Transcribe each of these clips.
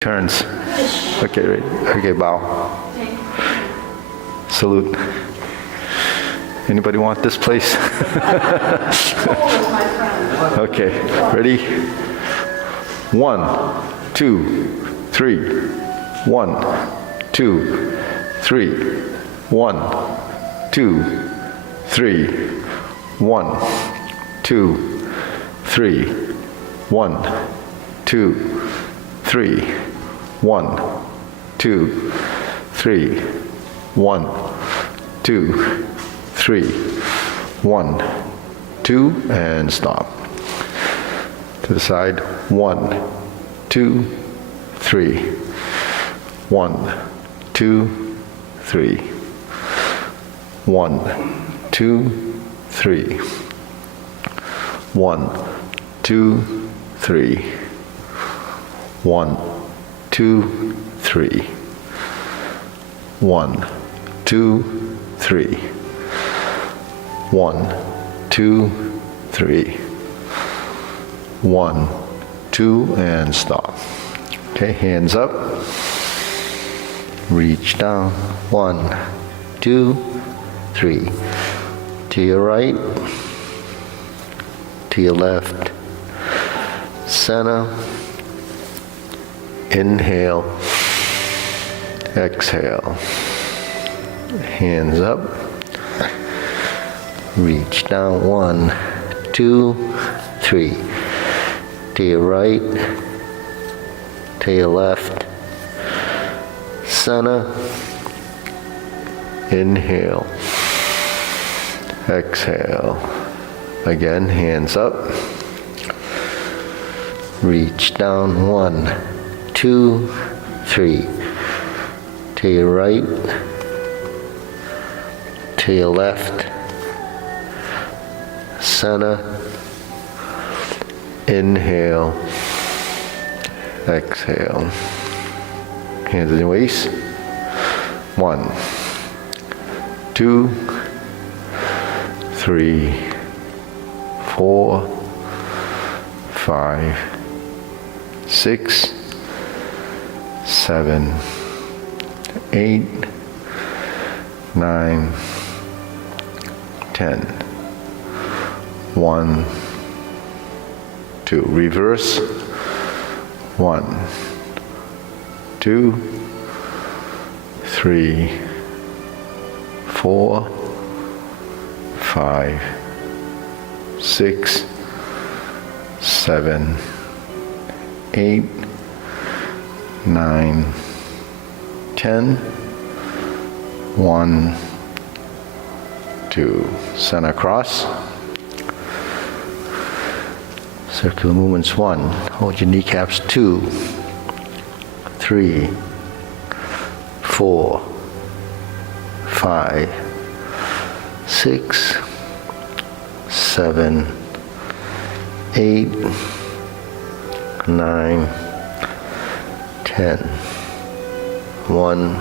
Turns. Okay, right. Okay, bow. Salute. Anybody want this place? Okay, ready? 1, 2, 3. 1, 2, 3. 1, 2, 3. 1, 2, 3. 1, 2, 3. 1, 2, 3. 1, 2, 3. 1, 2, and stop. To the side. 1, 2, 3. 1, 2, 3. 1, 2, 3. 1, 2, 3. 1, 2, 3. 1, 2, 3. 1, 2, 3. 1, 2, and stop. Okay, hands up. Reach down. 1, 2, 3. To your right, to your left, center. Inhale, exhale, hands up, reach down. 1, 2, 3. To your right, to your left, center, inhale, exhale. Again, hands up, reach down. 1, 2, 3. To your right, to your left, center, inhale, exhale. Hands in your waist. 1, 2, 3, 4, 5, 6, 7, 8, 9, 10. 1, 2. Reverse. 1, 2, 3, 4, 5, 6, 7, 8, 9, 10. 1, 2. Center cross. Circular movements. 1. Hold your kneecaps. 2, 3, 4, 5, 6, 7, 8, 9, 10. 1,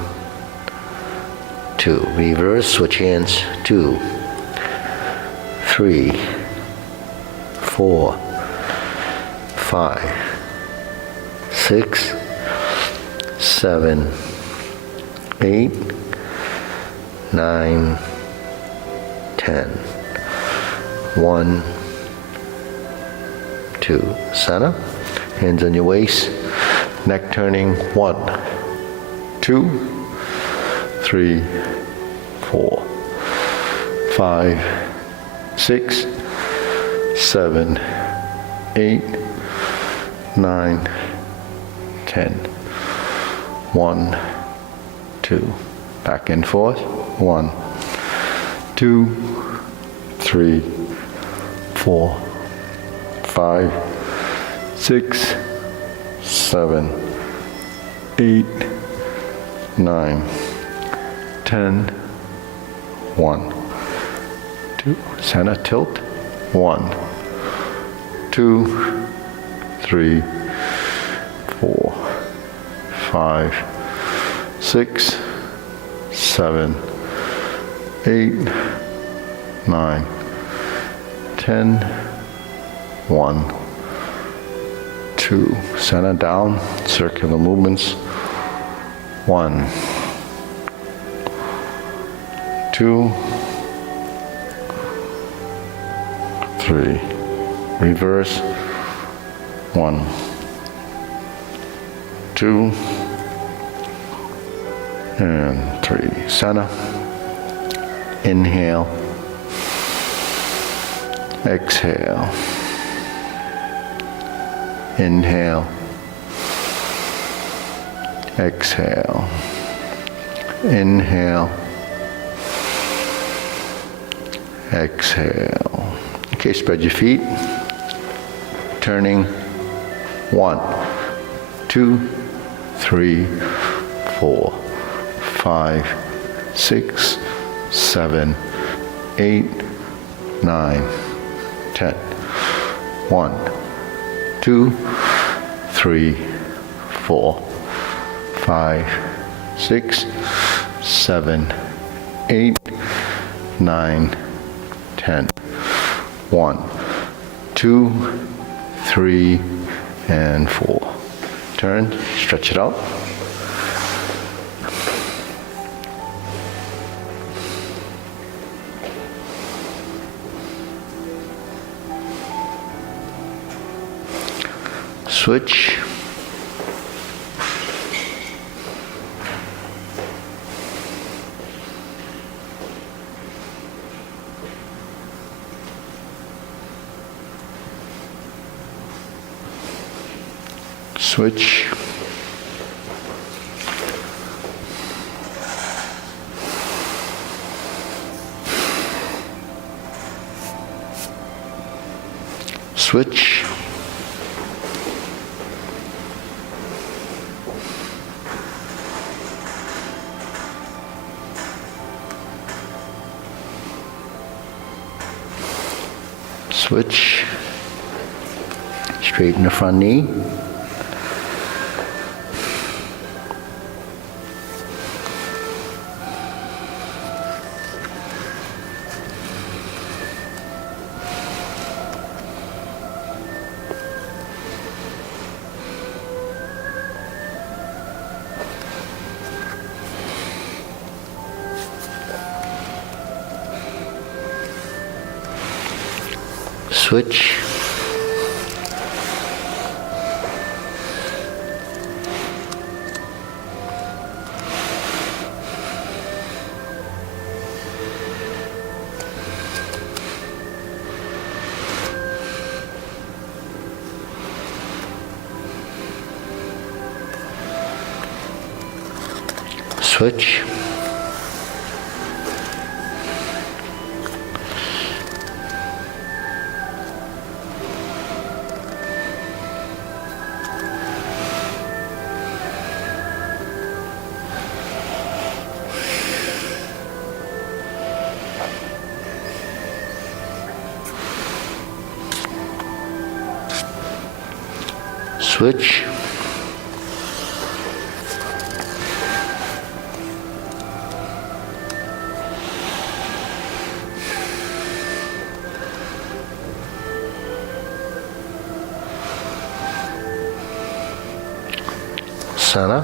2. Reverse. Switch hands. 2, 3, 4, 5, 6, 7, 8, 9, 10. 1, 2. Center. Hands on your waist. Neck turning. 1, 2, 3, 4, 5, 6, 7, 8, 9, 10. 1, 2. Back and forth. 1, 2, 3, 4, 5, 6, 7, 8, 9, 10. 1, 2. Center tilt. 1, 2, 3, 4, 5, 6, 7, 8, 9, 10. 1, 2. Center down, circular movements. 1, 2, 3. Reverse. 1, 2, and 3. Center. Inhale. Exhale. Inhale. Exhale. Inhale. Exhale. Okay, spread your feet. Turning. 1, 2, 3, 4, 5, 6, 7, 8, 9, 10. 1, 2, 3, 4, 5, 6, 7, 8, 9, 10. 1, 2, 3, and 4. Turn, stretch it out. Switch. Switch. Switch. Switch. Straighten the front knee. Switch. Switch. Switch. Center.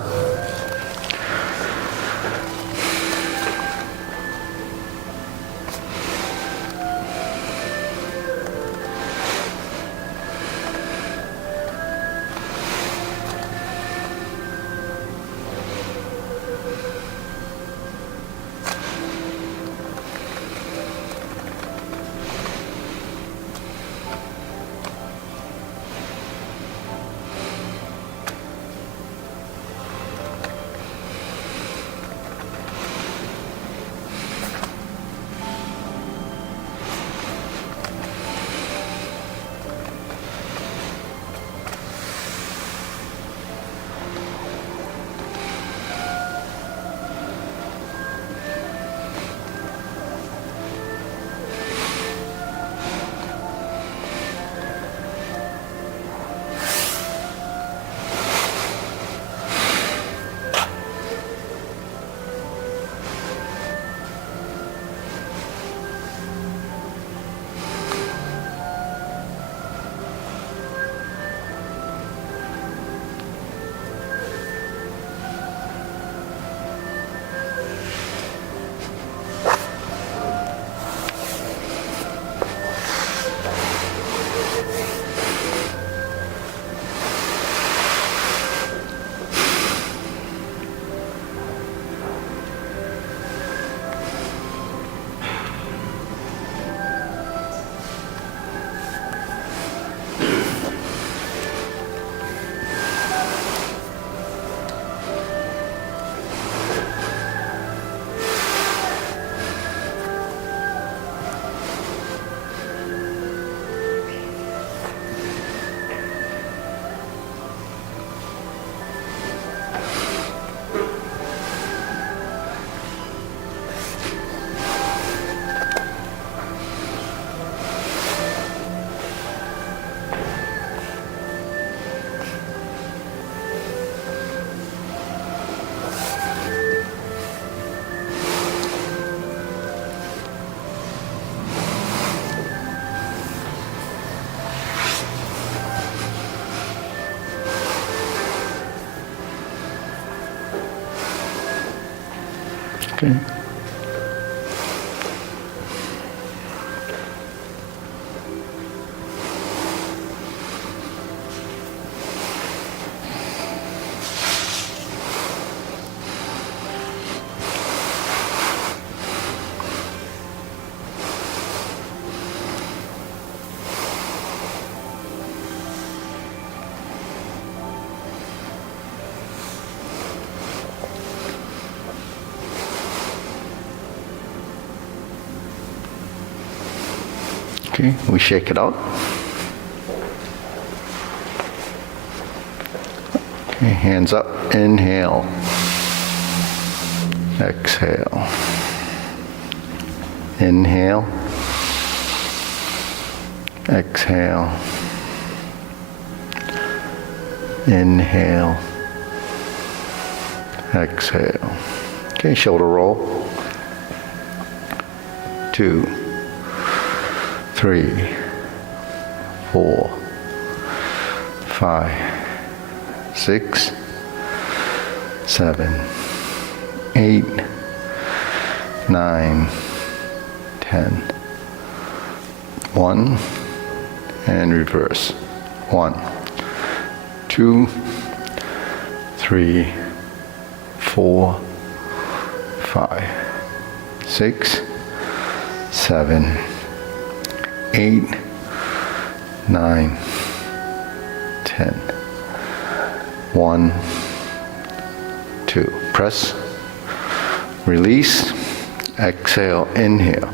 Okay. Okay, we shake it out. Okay, hands up, inhale. Exhale. Inhale. Exhale. Inhale. Exhale. Okay, shoulder roll. 2, 3, 4, 5, 6, 7, 8, 9, 10. 1, and reverse. 1, 2, 3, 4, 5, 6, 7, 8, 9, 10. 1, 2. Press, release, exhale, inhale.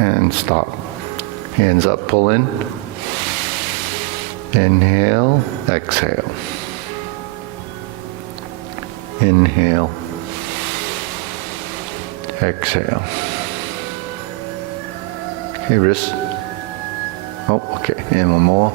And stop. Hands up, pull in. Inhale, exhale. Inhale, exhale. Okay, wrist. Oh, okay, and one more.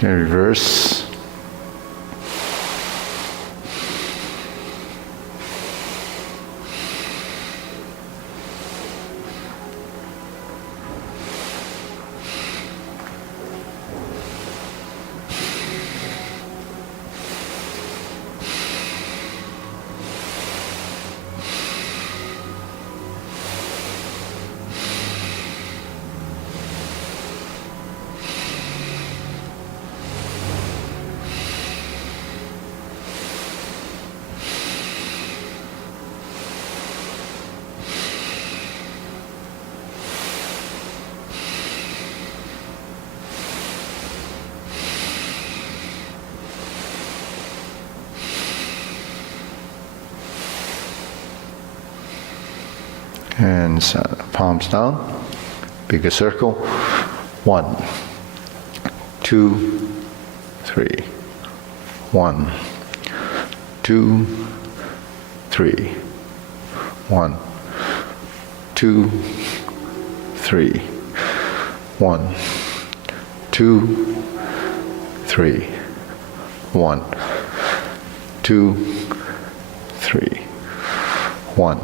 Okay, reverse. Hands, palms down. Bigger circle. 1, 2, 3. 1, 2, 3. 1, 2, 3. 1, 2, 3. 1, 2, 3. 1,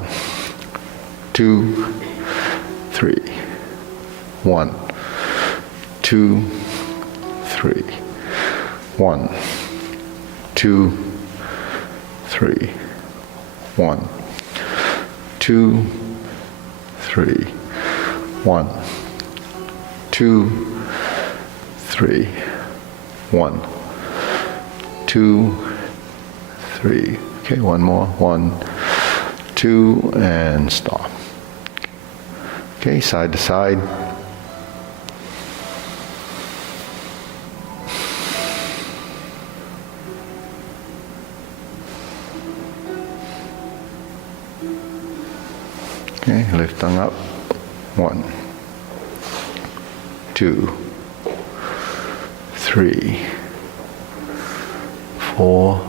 2, 3. 1, 2, 3. 1, 2, 3. 1, 2, 3. 1, 2, 3. 1, 2, 3. Okay, one more. 1, 2, and stop. Okay, side to side. Okay, lift tongue up. 1, 2, 3, 4,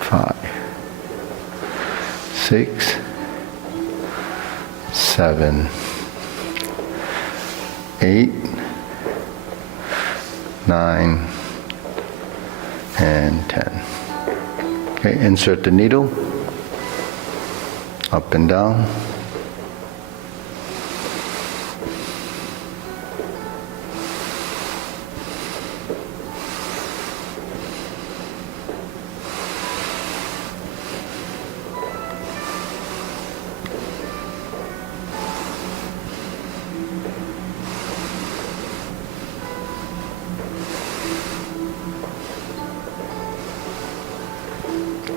5, 6, 7, 8, 9, and 10. Okay, insert the needle. Up and down.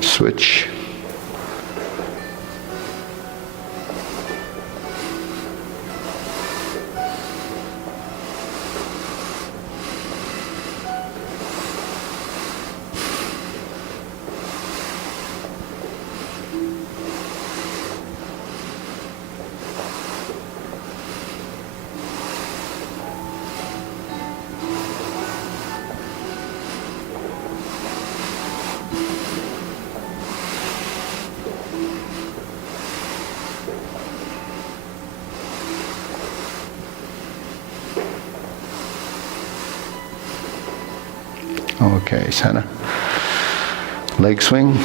Switch. Okay, center. Leg swing.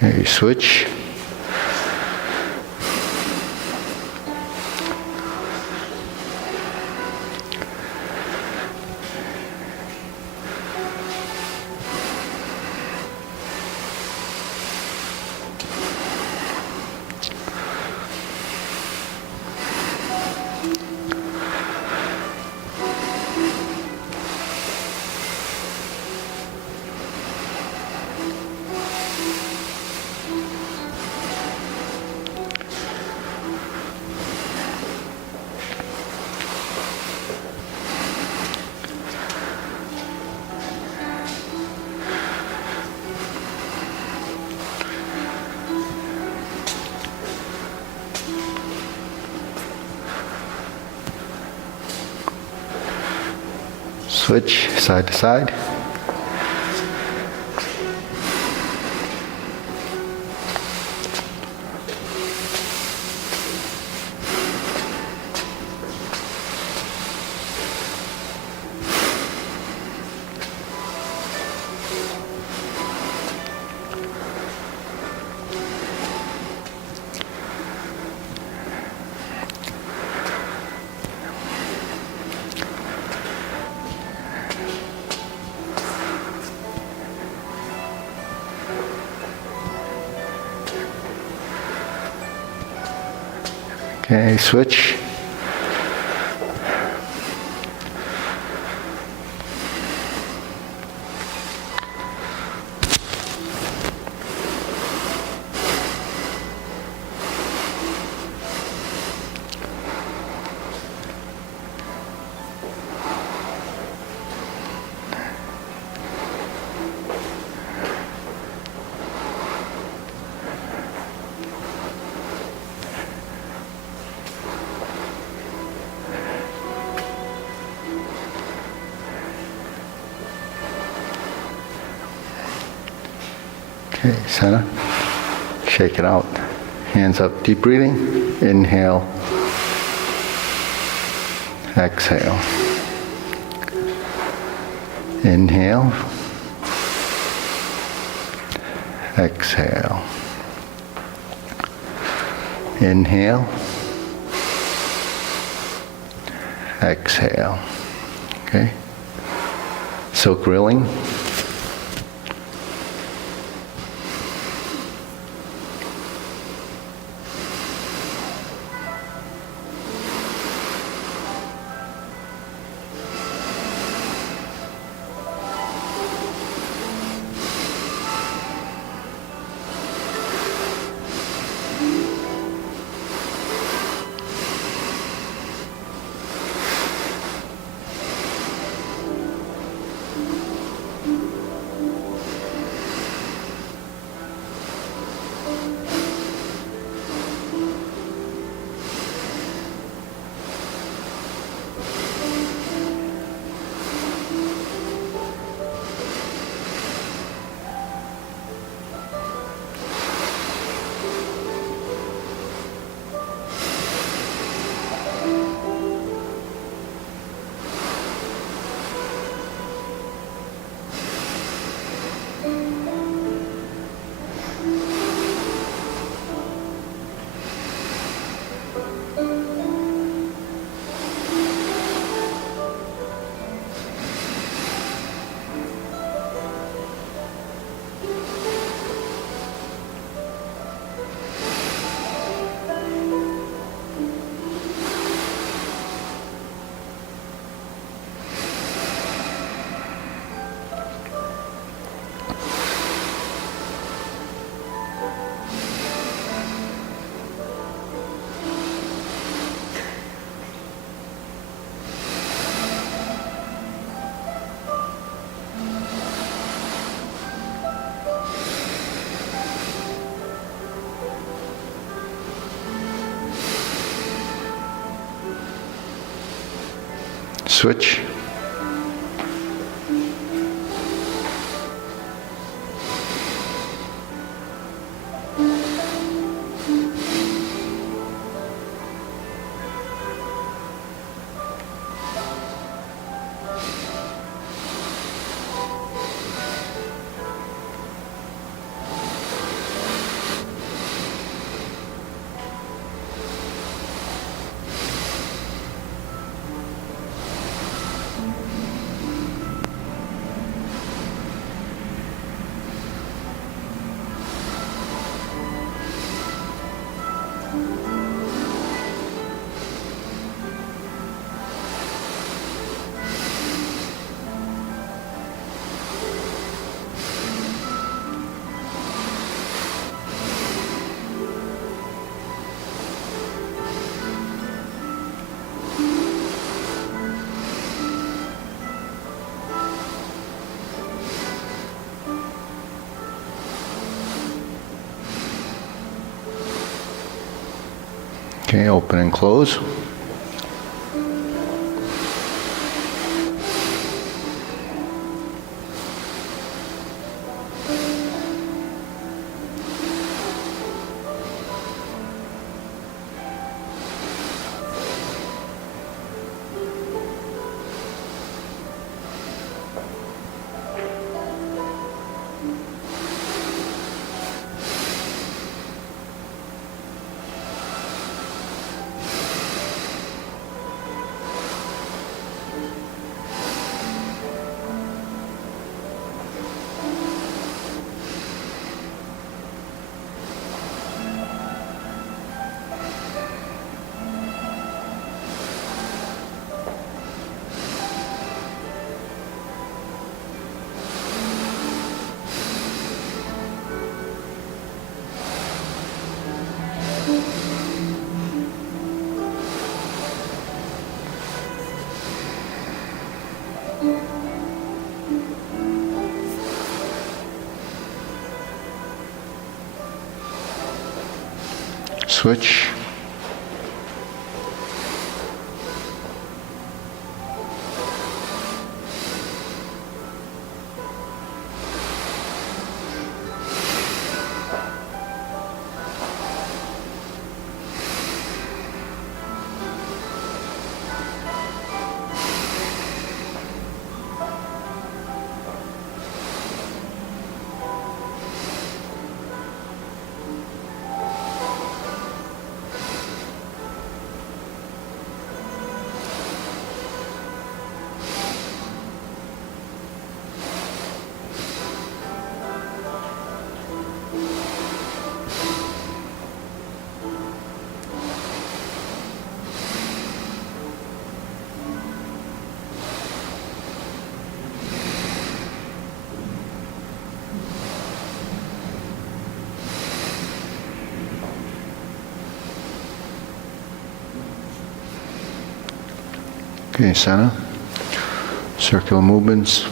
Okay, switch. Switch side to side. Okay, switch. Okay, center. Shake it out. Hands up, deep breathing. Inhale. Exhale. Inhale. Exhale. Inhale. Exhale. Okay. So grilling. Switch. Okay, open and close. switch. Okay, center, circular movements.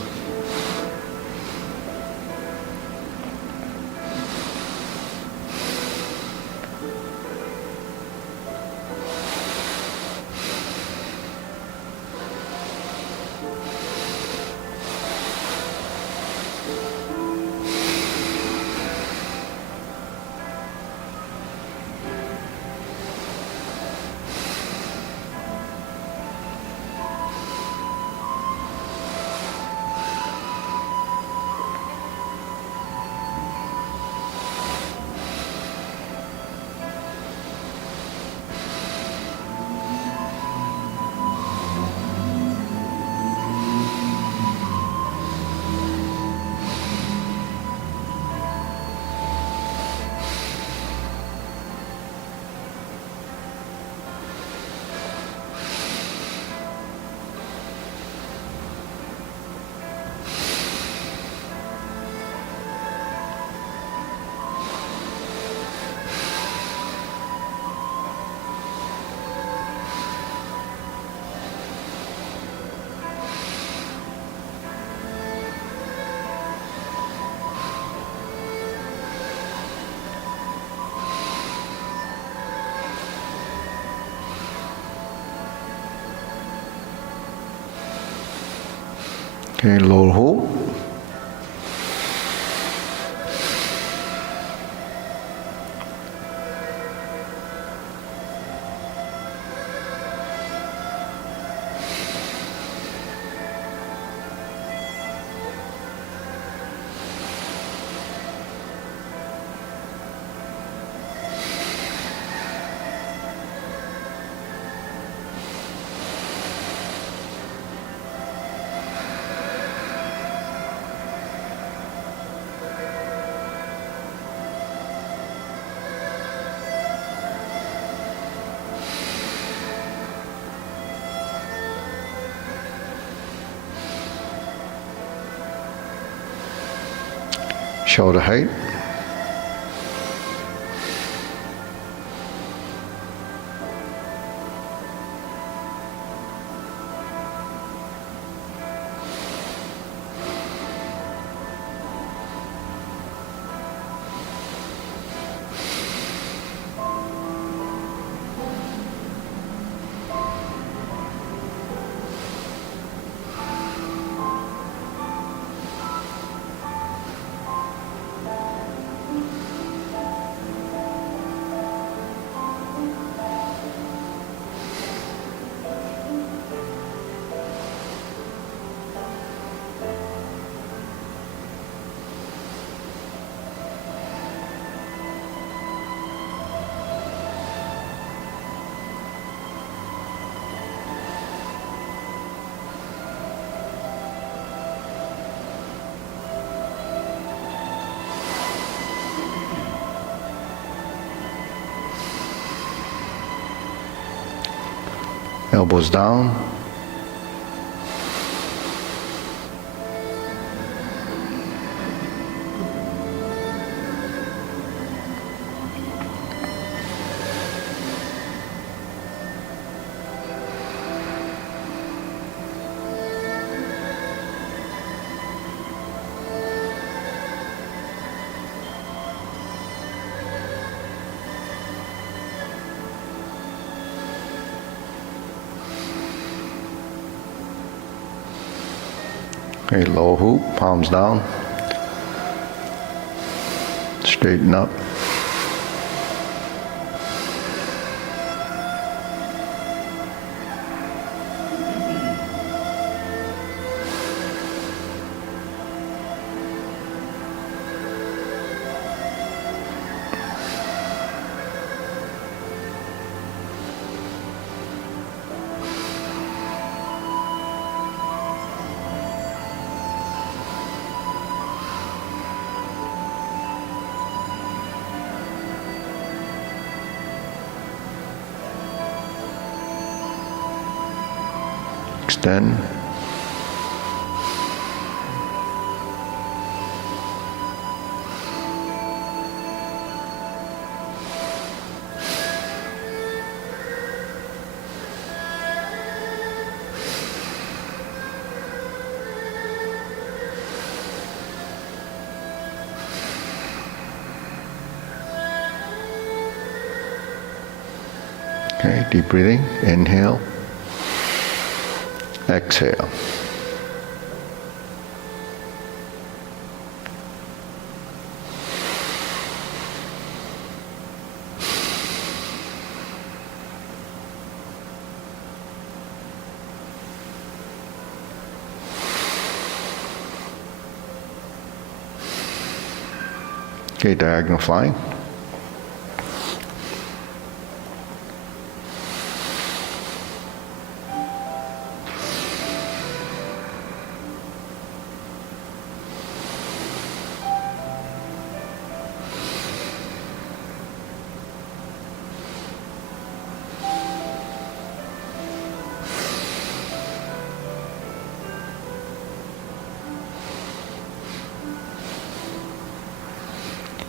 Okay, lower hold. Shoulder height. Elbows down. Okay, low hoop, palms down. Straighten up. Extend. Okay, deep breathing. Inhale. Exhale. Okay, diagonal flying.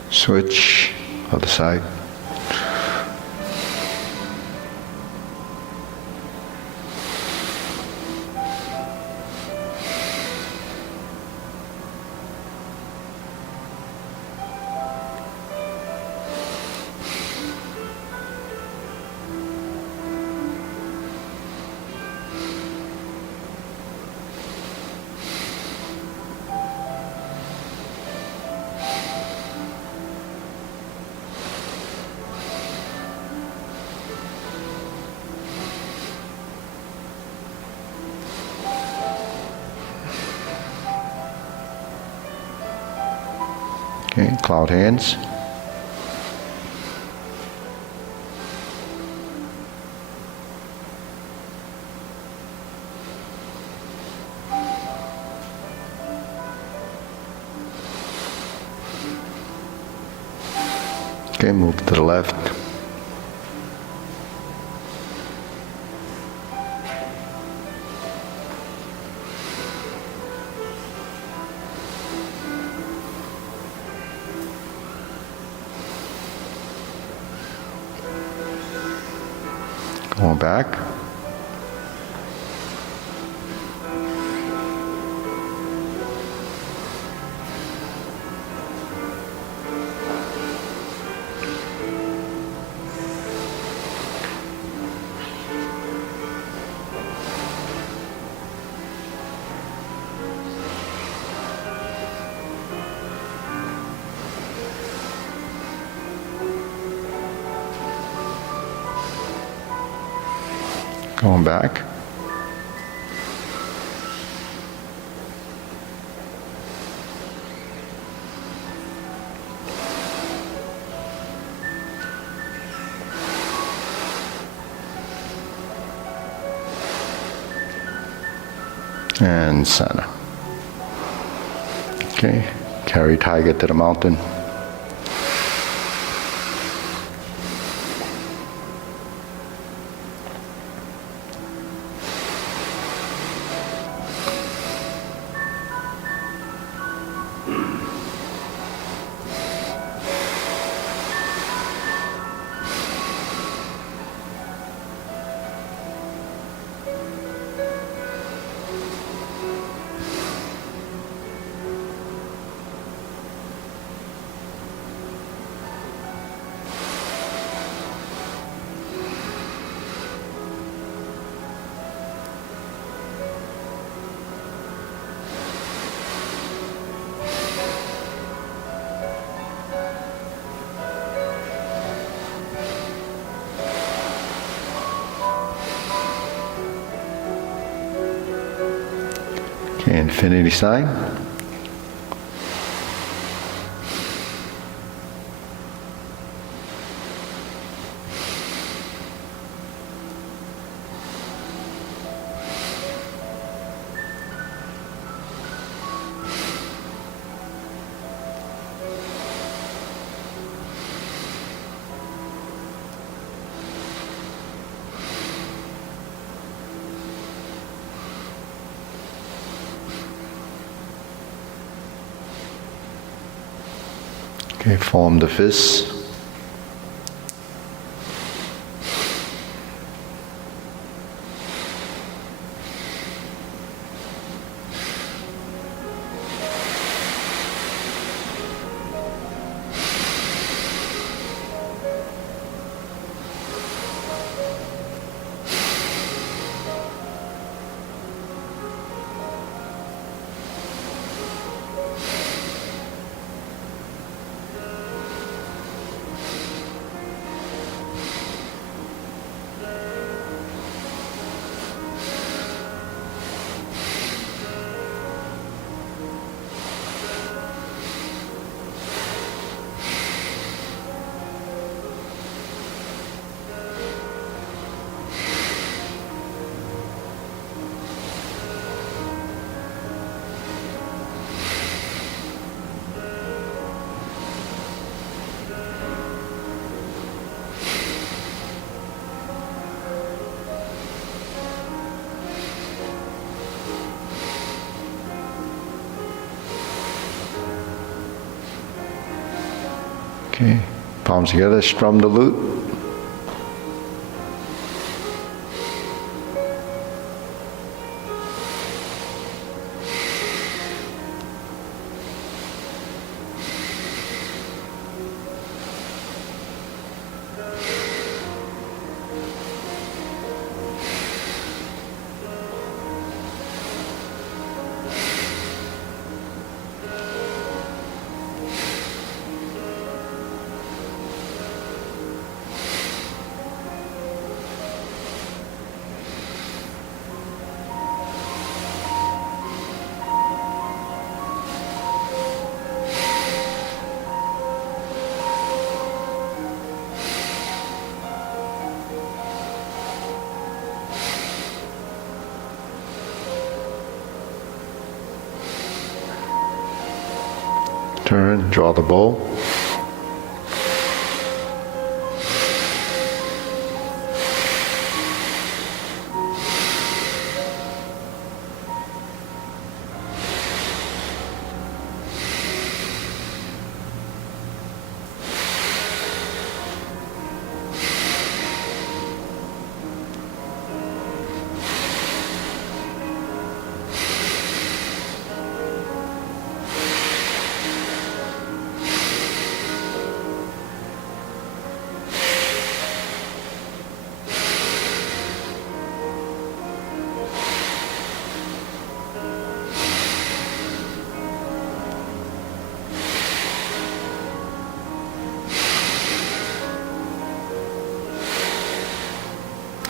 Switch, other side. Okay, cloud hands. Okay, move to the left. Going back. Going back. And center. Okay, carry tiger to the mountain. infinity sign. Okay, form the fists. Okay, palms together, strum the lute. Turn, draw the bow.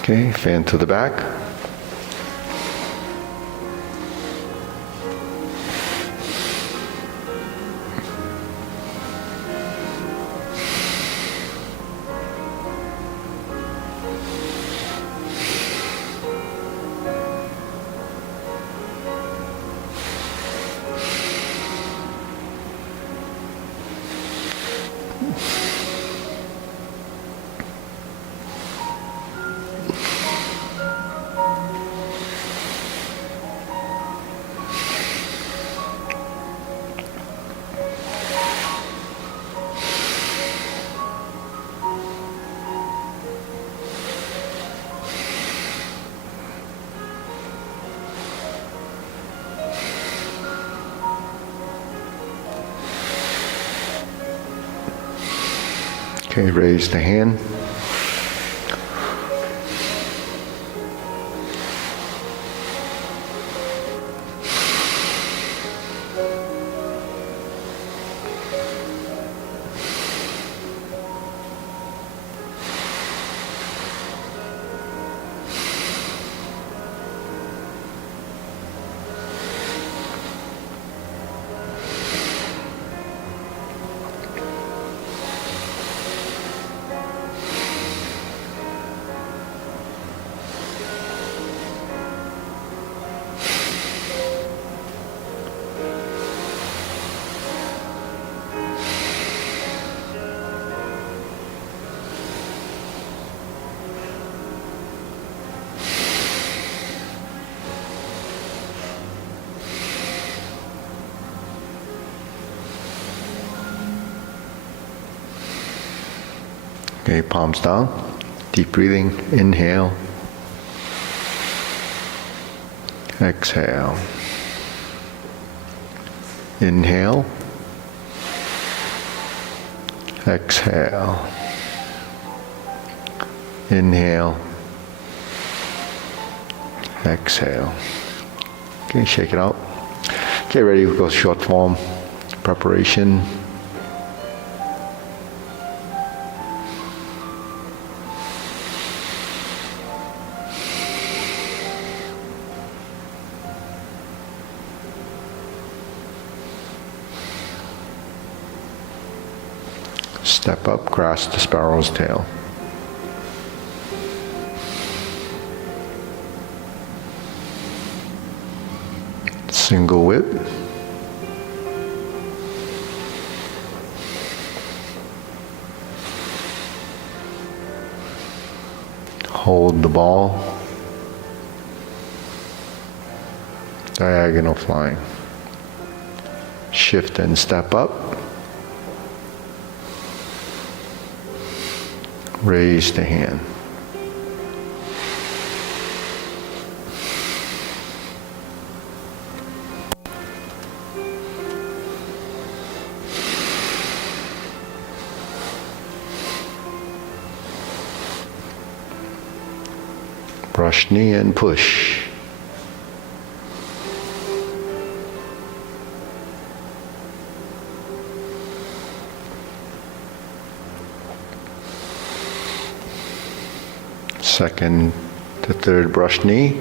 Okay, fan to the back. Okay, raise the hand. Okay, palms down. Deep breathing. Inhale. Exhale. Inhale. Exhale. Inhale. Exhale. Okay, shake it out. Okay, ready to go short form preparation. Step up, grasp the sparrow's tail. Single whip. Hold the ball. Diagonal flying. Shift and step up. Raise the hand. Brush knee and push. Second to third brush knee.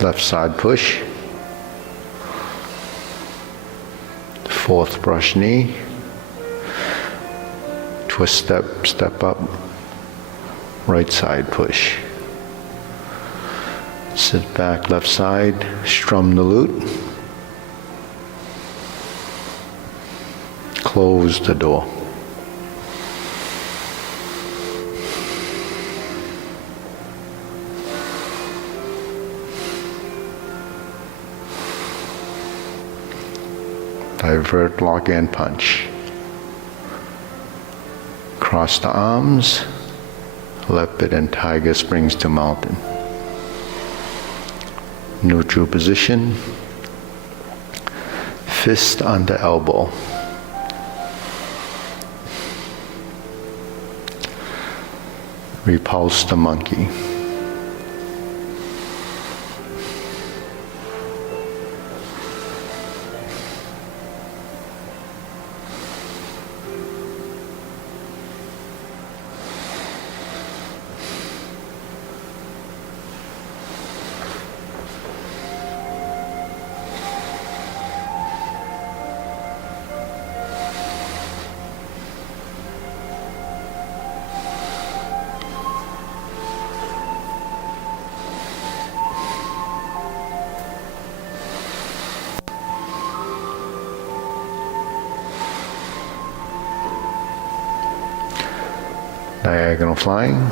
Left side push. Fourth brush knee. Twist step, step up. Right side push. Sit back, left side, strum the lute. Close the door. Divert, lock and punch. Cross the arms. Leopard and tiger springs to mountain. Neutral position. Fist under elbow. Repulse the monkey. Diagonal flying.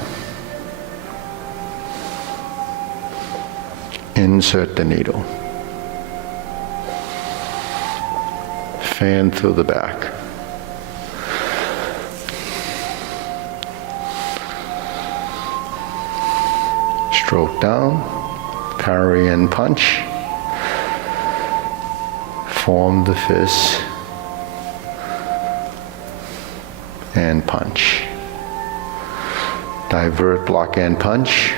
Insert the needle. Fan through the back. Stroke down, parry and punch. Form the fist and punch. Divert, block and punch.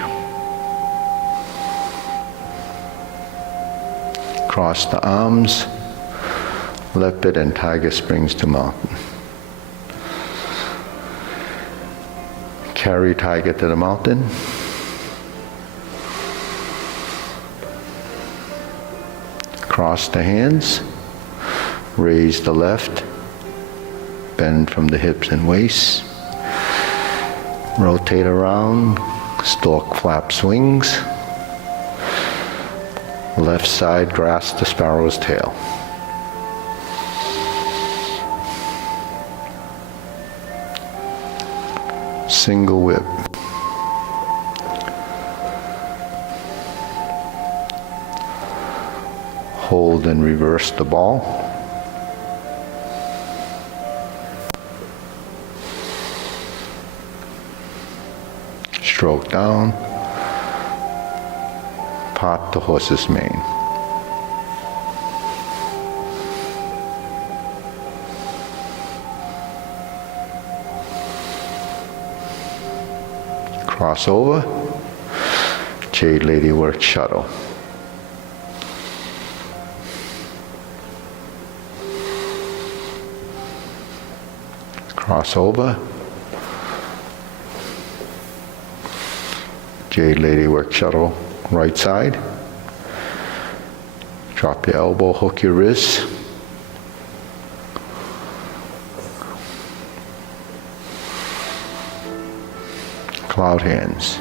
Cross the arms. Leopard and tiger springs to mountain. Carry tiger to the mountain. Cross the hands. Raise the left. Bend from the hips and waist. Rotate around, stork flaps wings. Left side grasp the sparrow's tail. Single whip. Hold and reverse the ball. stroke down, part the horse's mane. Cross over, Jade Lady work shuttle. Cross over, Jade Lady work shuttle, right side. Drop your elbow, hook your wrist. Cloud hands.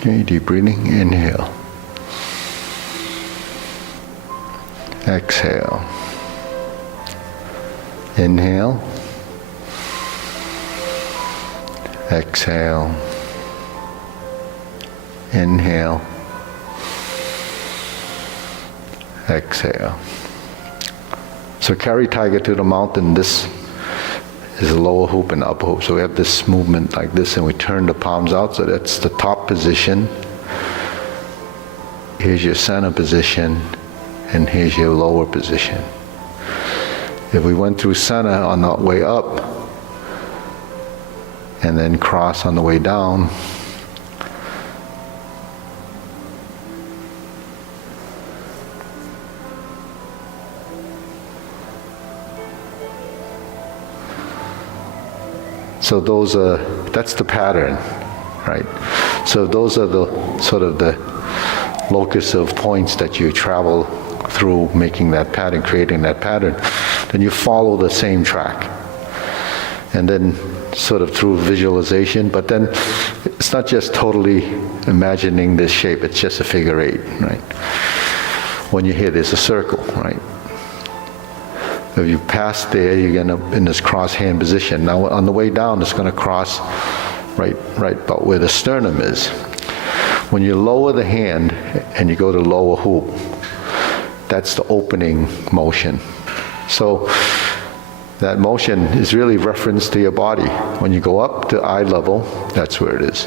Okay, deep breathing, inhale. Exhale. Inhale. Exhale. Inhale. Exhale. So carry tiger to the mountain. This is a lower hoop and upper hoop. So we have this movement like this, and we turn the palms out. So that's the top position. Here's your center position, and here's your lower position. If we went through center on the way up, and then cross on the way down, so that's the pattern, right? So those are the sort of the locus of points that you travel through, making that pattern, creating that pattern. Then you follow the same track. And then sort of through visualization, but then it's not just totally imagining this shape, it's just a figure eight, right? When you're here, there's a circle, right? If you pass there, you're going to in this cross hand position. Now on the way down, it's going to cross right about where the sternum is. When you lower the hand and you go to lower hoop, that's the opening motion. So that motion is really reference to your body. When you go up to eye level, that's where it is.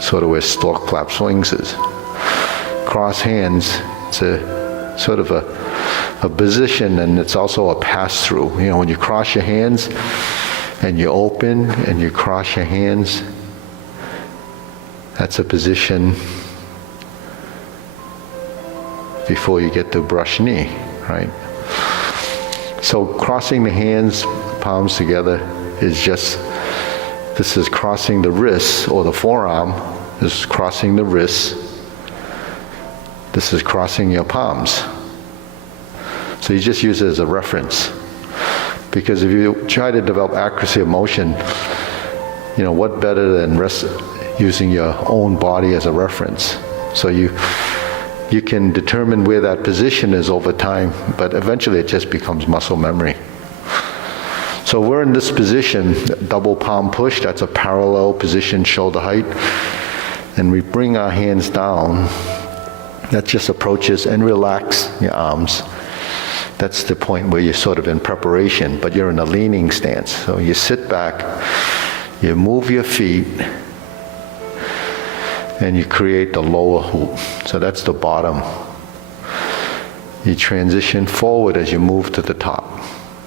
Sort of where stork flaps wings is. Cross hands, it's a sort of a position, and it's also a pass-through. You know, when you cross your hands and you open and you cross your hands, that's a position before you get to brush knee, right? So crossing the hands, palms together, is just, this is crossing the wrists or the forearm. This is crossing the wrists. This is crossing your palms. So you just use it as a reference. Because if you try to develop accuracy of motion, you know, what better than using your own body as a reference? So you can determine where that position is over time, but eventually it just becomes muscle memory. So we're in this position, double palm push, that's a parallel position, shoulder height. And we bring our hands down. That just approaches and relax your arms. That's the point where you're sort of in preparation, but you're in a leaning stance. So you sit back, you move your feet, and you create the lower hoop. So that's the bottom. You transition forward as you move to the top.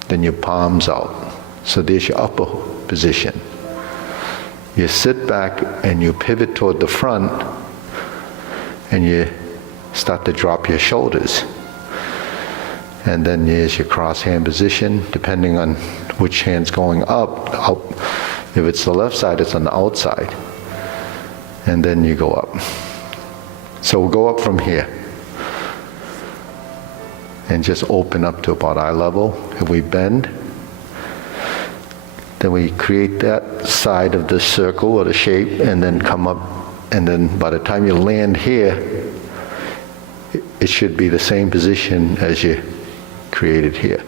Then your palms out. So there's your upper position. You sit back and you pivot toward the front, and you start to drop your shoulders. And then there's your cross hand position, depending on which hand's going up. If it's the left side, it's on the outside. and then you go up. So we'll go up from here and just open up to about eye level. If we bend, then we create that side of the circle or the shape and then come up, and then by the time you land here, it should be the same position as you created here.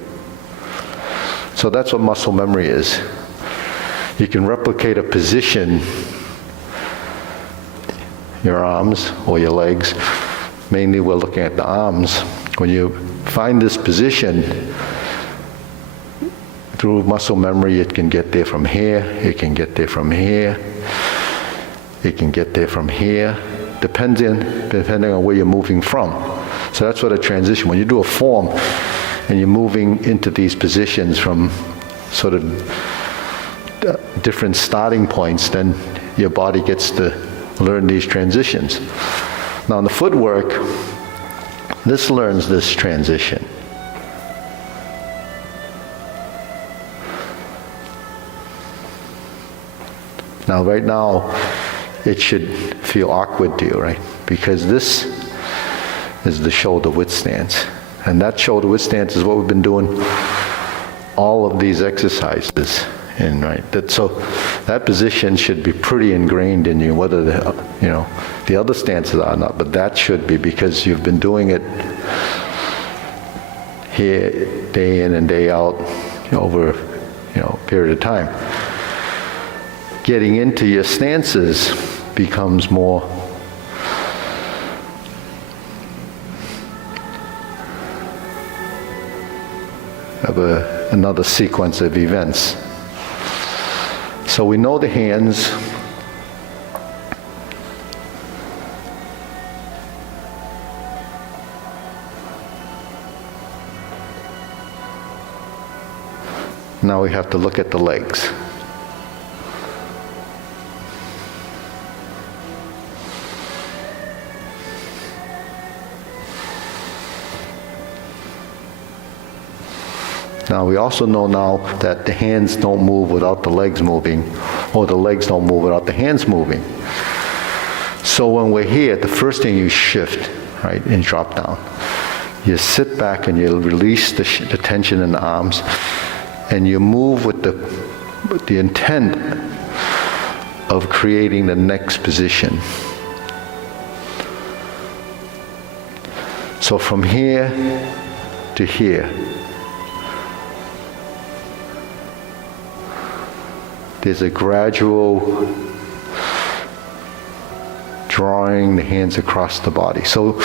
So that's what muscle memory is. You can replicate a position, your arms or your legs. Mainly we're looking at the arms. When you find this position, through muscle memory, it can get there from here, it can get there from here, it can get there from here, depending on where you're moving from. So that's what a transition, when you do a form and you're moving into these positions from sort of different starting points, then your body gets to learn these transitions. Now in the footwork, this learns this transition. Now right now, it should feel awkward to you, right? Because this is the shoulder width stance. And that shoulder width stance is what we've been doing all of these exercises in, right? So that position should be pretty ingrained in you, whether the other stances are not, but that should be, because you've been doing it here day in and day out over a period of time. Getting into your stances becomes more of another sequence of events. So we know the hands. Now we have to look at the legs. Now we also know now that the hands don't move without the legs moving, or the legs don't move without the hands moving. So when we're here, the first thing you shift, right, and drop down. You sit back and you release the tension in the arms, and you move with the intent of creating the next position. So from here to here, there's a gradual drawing the hands across the body. So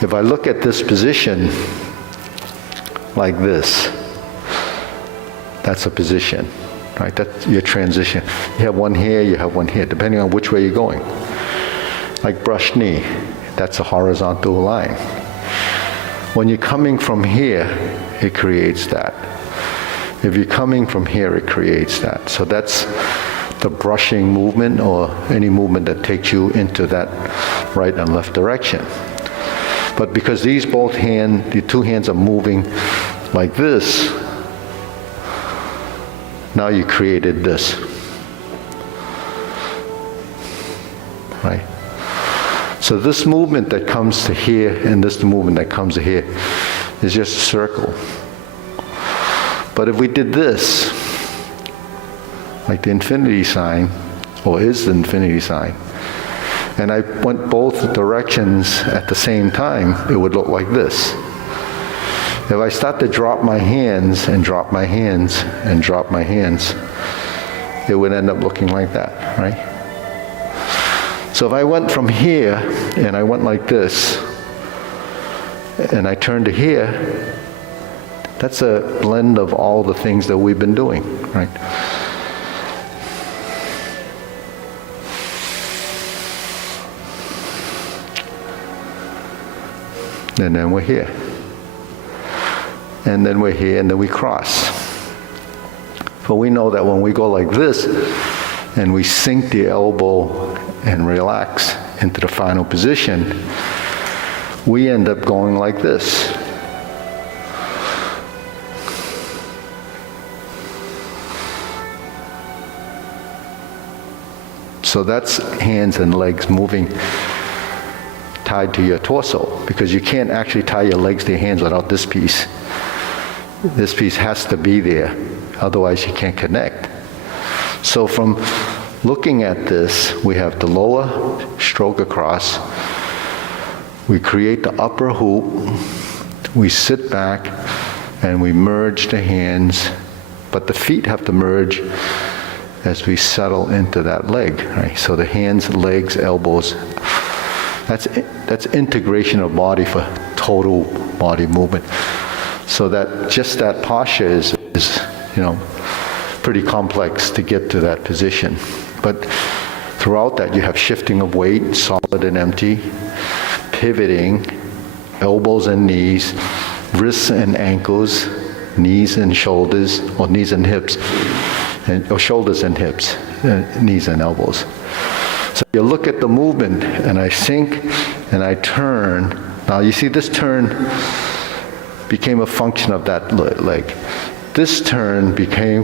if I look at this position like this, that's a position, right? That's your transition. You have one here, you have one here, depending on which way you're going. Like brush knee, that's a horizontal line. When you're coming from here, it creates that. If you're coming from here, it creates that. So that's the brushing movement, or any movement that takes you into that right and left direction. But because the two hands are moving like this, now you created this, right? So this movement that comes to here and this movement that comes to here is just a circle. But if we did this, like the infinity sign, or is the infinity sign, and I went both directions at the same time, it would look like this. If I start to drop my hands and drop my hands and drop my hands, it would end up looking like that, right? So if I went from here and I went like this, and I turned to here, that's a blend of all the things that we've been doing, right? And then we're here. And then we're here, and then we cross. But we know that when we go like this, and we sink the elbow and relax into the final position, we end up going like this. So that's hands and legs moving tied to your torso, because you can't actually tie your legs to your hands without this piece. This piece has to be there, otherwise you can't connect. So from looking at this, we have the lower stroke across, we create the upper hoop, we sit back, and we merge the hands, but the feet have to merge as we settle into that leg, right? So the hands, legs, elbows, that's integration of body for total body movement. So that just that posture is pretty complex to get to that position. But throughout that, you have shifting of weight, solid and empty, pivoting, elbows and knees, wrists and ankles, knees and shoulders, or knees and hips, or shoulders and hips, knees and elbows. So you look at the movement, and I sink and I turn. Now you see this turn became a function of that leg. This turn became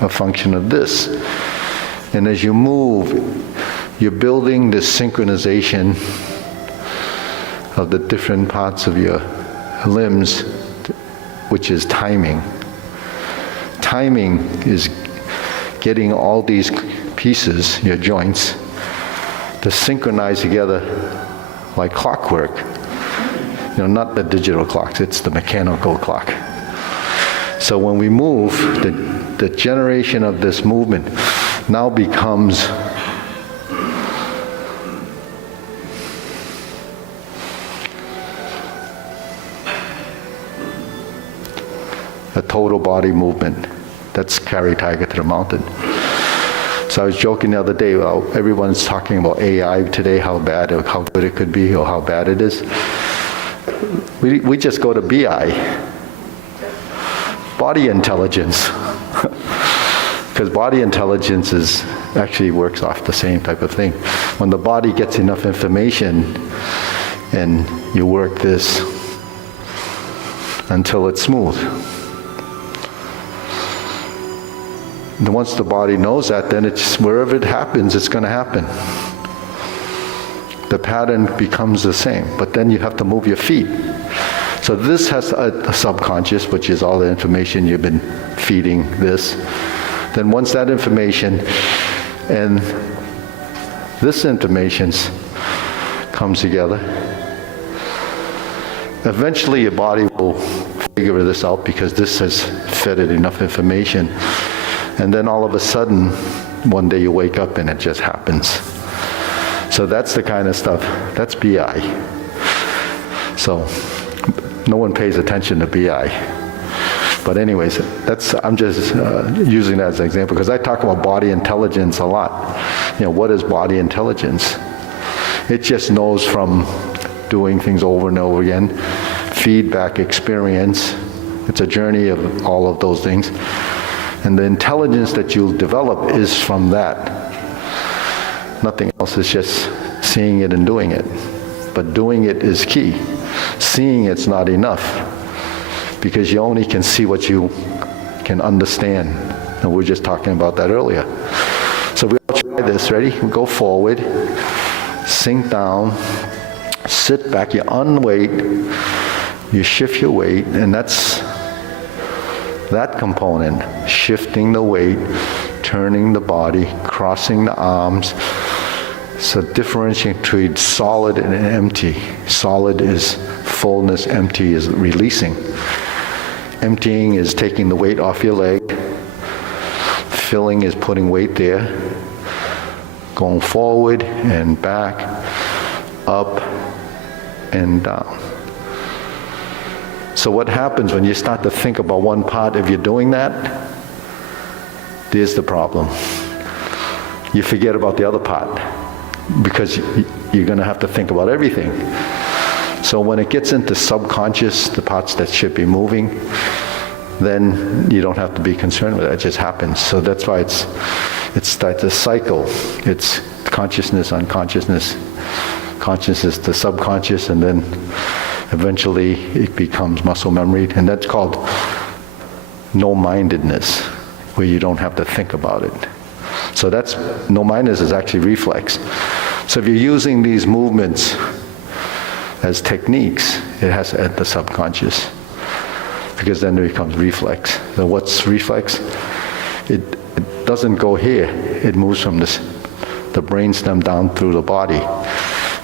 a function of this. And as you move, you're building this synchronization of the different parts of your limbs, which is timing. Timing is getting all these pieces, your joints, to synchronize together like clockwork. Not the digital clocks, it's the mechanical clock. So when we move, the generation of this movement now becomes a total body movement. That's carry tiger to the mountain. So I was joking the other day, well, everyone's talking about AI today, how bad or how good it could be or how bad it is. We just go to BI, body intelligence, because body intelligence actually works off the same type of thing. When the body gets enough information and you work this until it's smooth. And once the body knows that, then it's wherever it happens, it's going to happen. The pattern becomes the same, but then you have to move your feet. So this has a subconscious, which is all the information you've been feeding this. Then once that information and this information comes together, eventually your body will figure this out because this has fed it enough information. And then all of a sudden, one day you wake up and it just happens. So that's the kind of stuff, that's BI. So no one pays attention to BI. But anyways, I'm just using that as an example because I talk about body intelligence a lot. What is body intelligence? It just knows from doing things over and over again, feedback, experience. It's a journey of all of those things. And the intelligence that you'll develop is from that. Nothing else, is just seeing it and doing it. But doing it is key. Seeing it's not enough, because you only can see what you can understand. And we were just talking about that earlier. So we all try this, ready? We go forward, sink down, sit back, you unweight, you shift your weight, and that's that component, shifting the weight, turning the body, crossing the arms. So differentiating between solid and empty. Solid is fullness, empty is releasing. Emptying is taking the weight off your leg. Filling is putting weight there. Going forward and back, up and down. So what happens when you start to think about one part, if you're doing that, there's the problem. You forget about the other part because you're going to have to think about everything. So when it gets into subconscious, the parts that should be moving, then you don't have to be concerned with it. It just happens. So that's why it's a cycle. It's consciousness, unconsciousness, consciousness to subconscious, and then eventually it becomes muscle memory, and that's called no-mindedness, where you don't have to think about it. So that's, no mindedness is actually reflex. So if you're using these movements as techniques, it has to enter the subconscious, because then it becomes reflex. So what's reflex? It doesn't go here. It moves from the brainstem down through the body,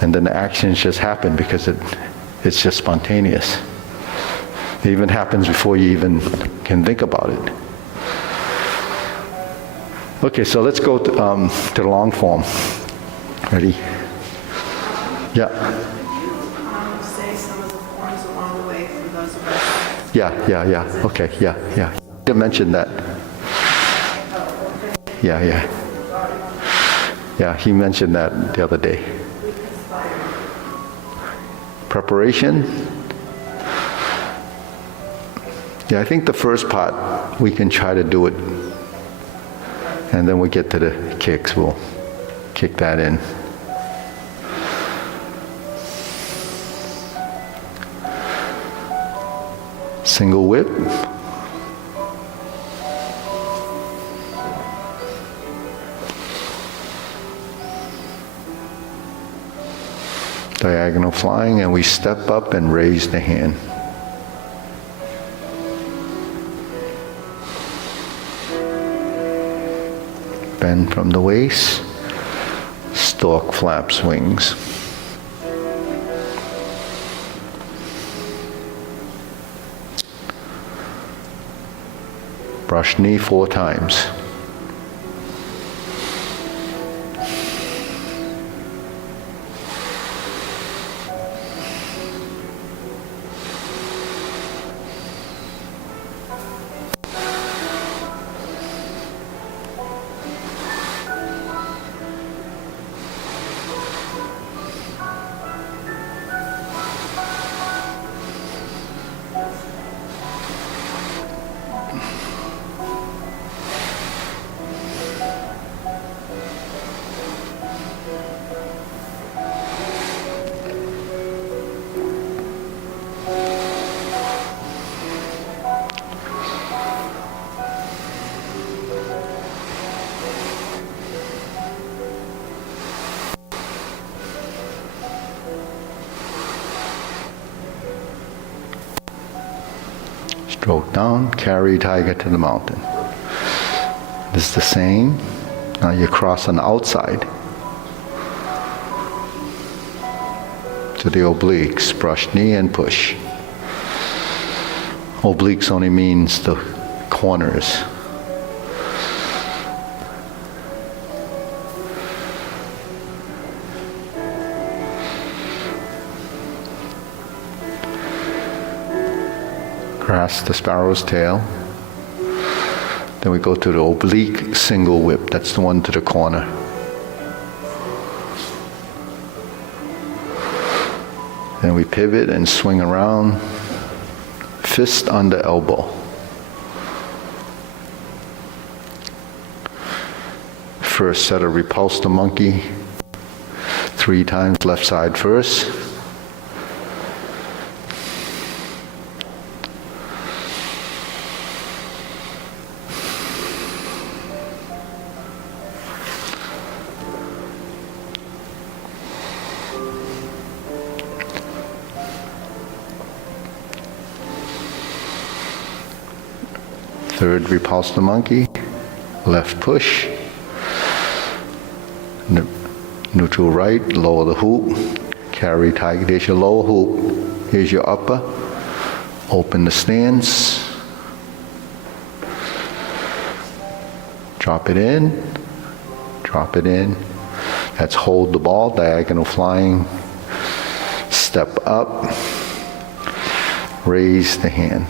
and then the actions just happen because it's just spontaneous. It even happens before you even can think about it. Okay, so let's go to the long form. Ready? Yeah. Say some of the forms along the way for those of us. Yeah. Okay, yeah. You mentioned that. Yeah. Yeah, he mentioned that the other day. Preparation. Yeah, I think the first part, we can try to do it. And then we get to the kicks, we'll kick that in. Single whip. Diagonal flying, and we step up and raise the hand. Bend from the waist, stork flaps wings. Brush knee 4 times. Stroke down, carry tiger to the mountain. This is the same. Now you cross on the outside to the obliques. Brush knee and push. Obliques only means the corners. Grasp the sparrow's tail. Then we go to the oblique single whip. That's the one to the corner. Then we pivot and swing around. Fist under elbow. First set of repulse the monkey. 3 times left side first. Third, repulse the monkey, left push, neutral right, lower the hoop, carry tiger, there's your lower hoop, here's your upper, open the stance, drop it in, that's hold the ball, diagonal flying, step up, raise the hand.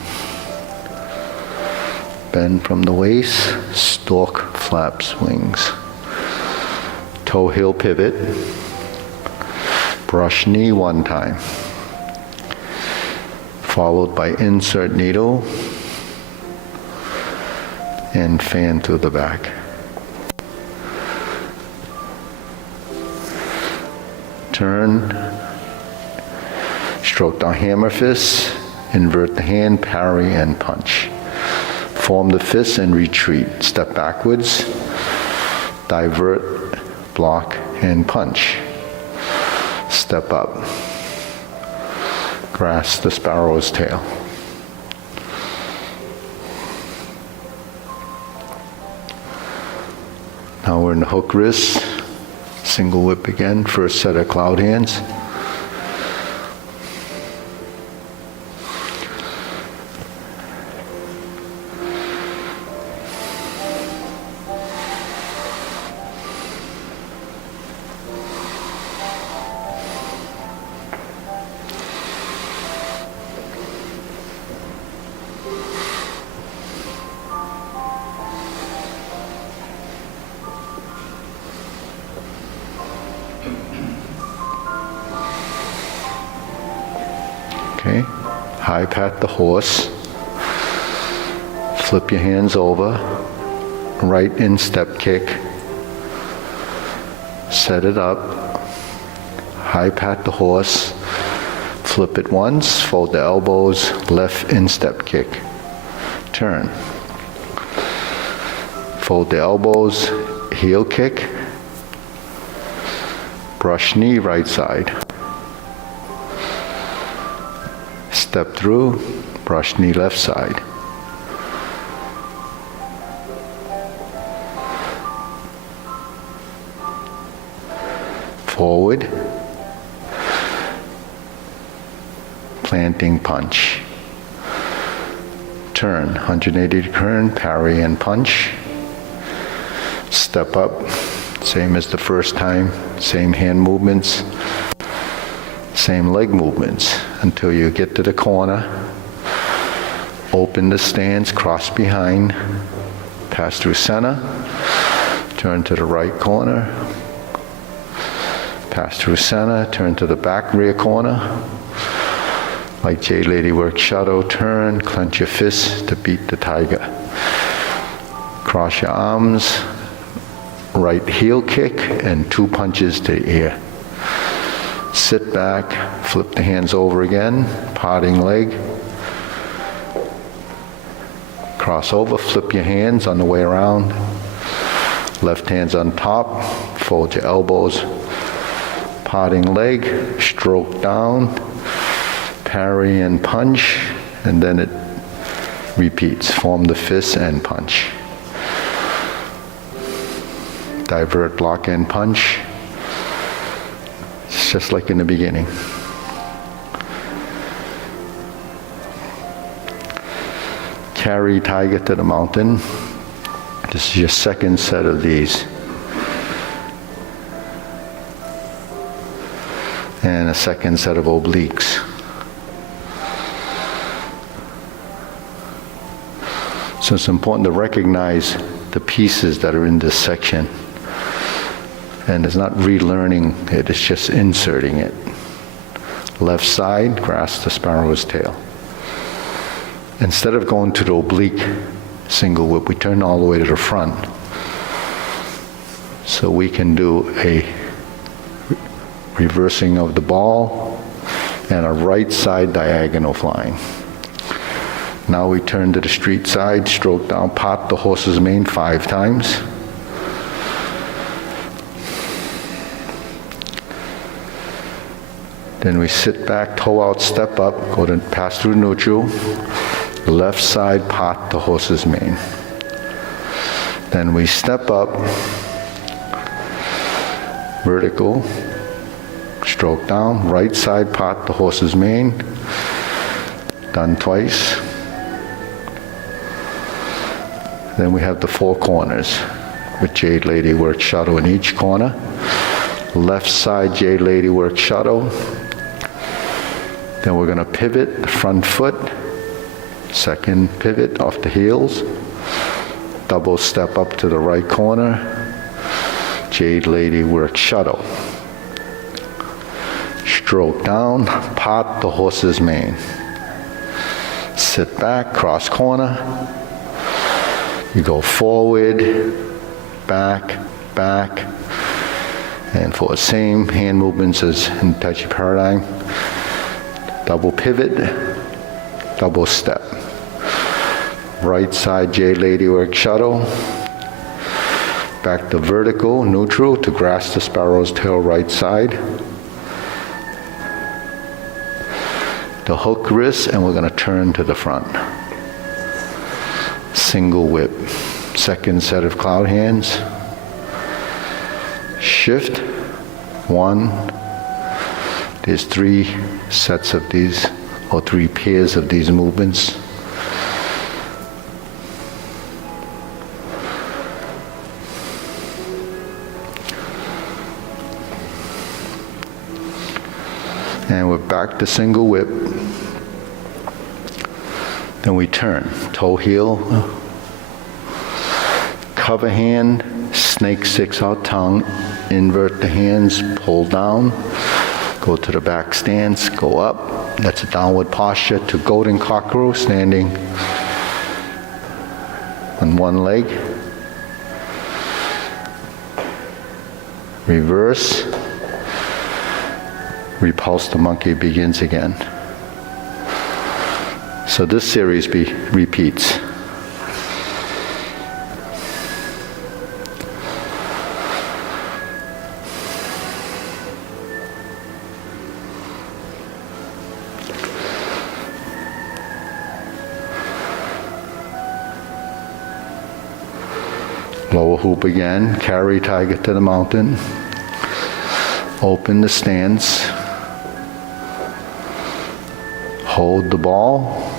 Bend from the waist, stork flaps wings. Toe heel pivot. Brush knee 1 time. Followed by insert needle and fan to the back. Turn. Stroke down hammer fist. Invert the hand, parry and punch. Form the fist and retreat. Step backwards. divert, block, and punch. Step up. Grasp the sparrow's tail. Now we're in the hook wrist. Single whip again, first set of cloud hands. Okay, high pat the horse, flip your hands over, right instep kick, set it up, high pat the horse, flip it once, fold the elbows, left instep kick, turn. Fold the elbows, heel kick, brush knee right side. Step through, brush knee left side. Forward, planting punch. Turn, 180 turn, parry and punch. Step up, same as the first time, same hand movements, same leg movements until you get to the corner. Open the stance, cross behind, pass through center, turn to the right corner, pass through center, turn to the back rear corner. Like Jade Lady work shadow, turn, clench your fists to beat the tiger. Cross your arms, right heel kick, and 2 punches to the ear. Sit back, flip the hands over again, parting leg. Cross over, flip your hands on the way around. Left hand's on top, fold your elbows, parting leg, stroke down, parry and punch, and then it repeats. Form the fist and punch. Divert, block, and punch. It's just like in the beginning. Carry tiger to the mountain. This is your second set of these. And a second set of obliques. So it's important to recognize the pieces that are in this section. And it's not relearning it, it's just inserting it. Left side, grasp the sparrow's tail. Instead of going to the oblique single whip, we turn all the way to the front. So we can do a reversing of the ball and a right side diagonal flying. Now we turn to the street side, stroke down, pot the horse's mane 5 times. Then we sit back, toe out, step up, go to pass through neutral. Left side, pot the horse's mane. Then we step up, vertical, stroke down, right side, pot the horse's mane. Done twice. Then we have the 4 corners with Jade Lady work shadow in each corner. Left side, Jade Lady work shadow. Then we're going to pivot the front foot, second pivot off the heels, double step up to the right corner, Jade Lady work shadow. Stroke down, pot the horse's mane. Sit back, cross corner. You go forward, back, back, and for the same hand movements as in Tai Chi Paradigm, double pivot, double step. Right side Jade Lady work shadow. Back to vertical, neutral, to grasp the sparrow's tail right side. The hook wrist, and we're going to turn to the front. Single whip. Second set of cloud hands. Shift. 1. There's 3 sets of these, or 3 pairs of these movements. And we're back to single whip. Then we turn, toe heel, cover hand, snake sticks out tongue, invert the hands, pull down, go to the back stance, go up. That's a downward posture to golden cockerel, standing on one leg. Reverse. Repulse the monkey begins again. So this series repeats. Lower hoop again, carry tiger to the mountain. Open the stance. Hold the ball.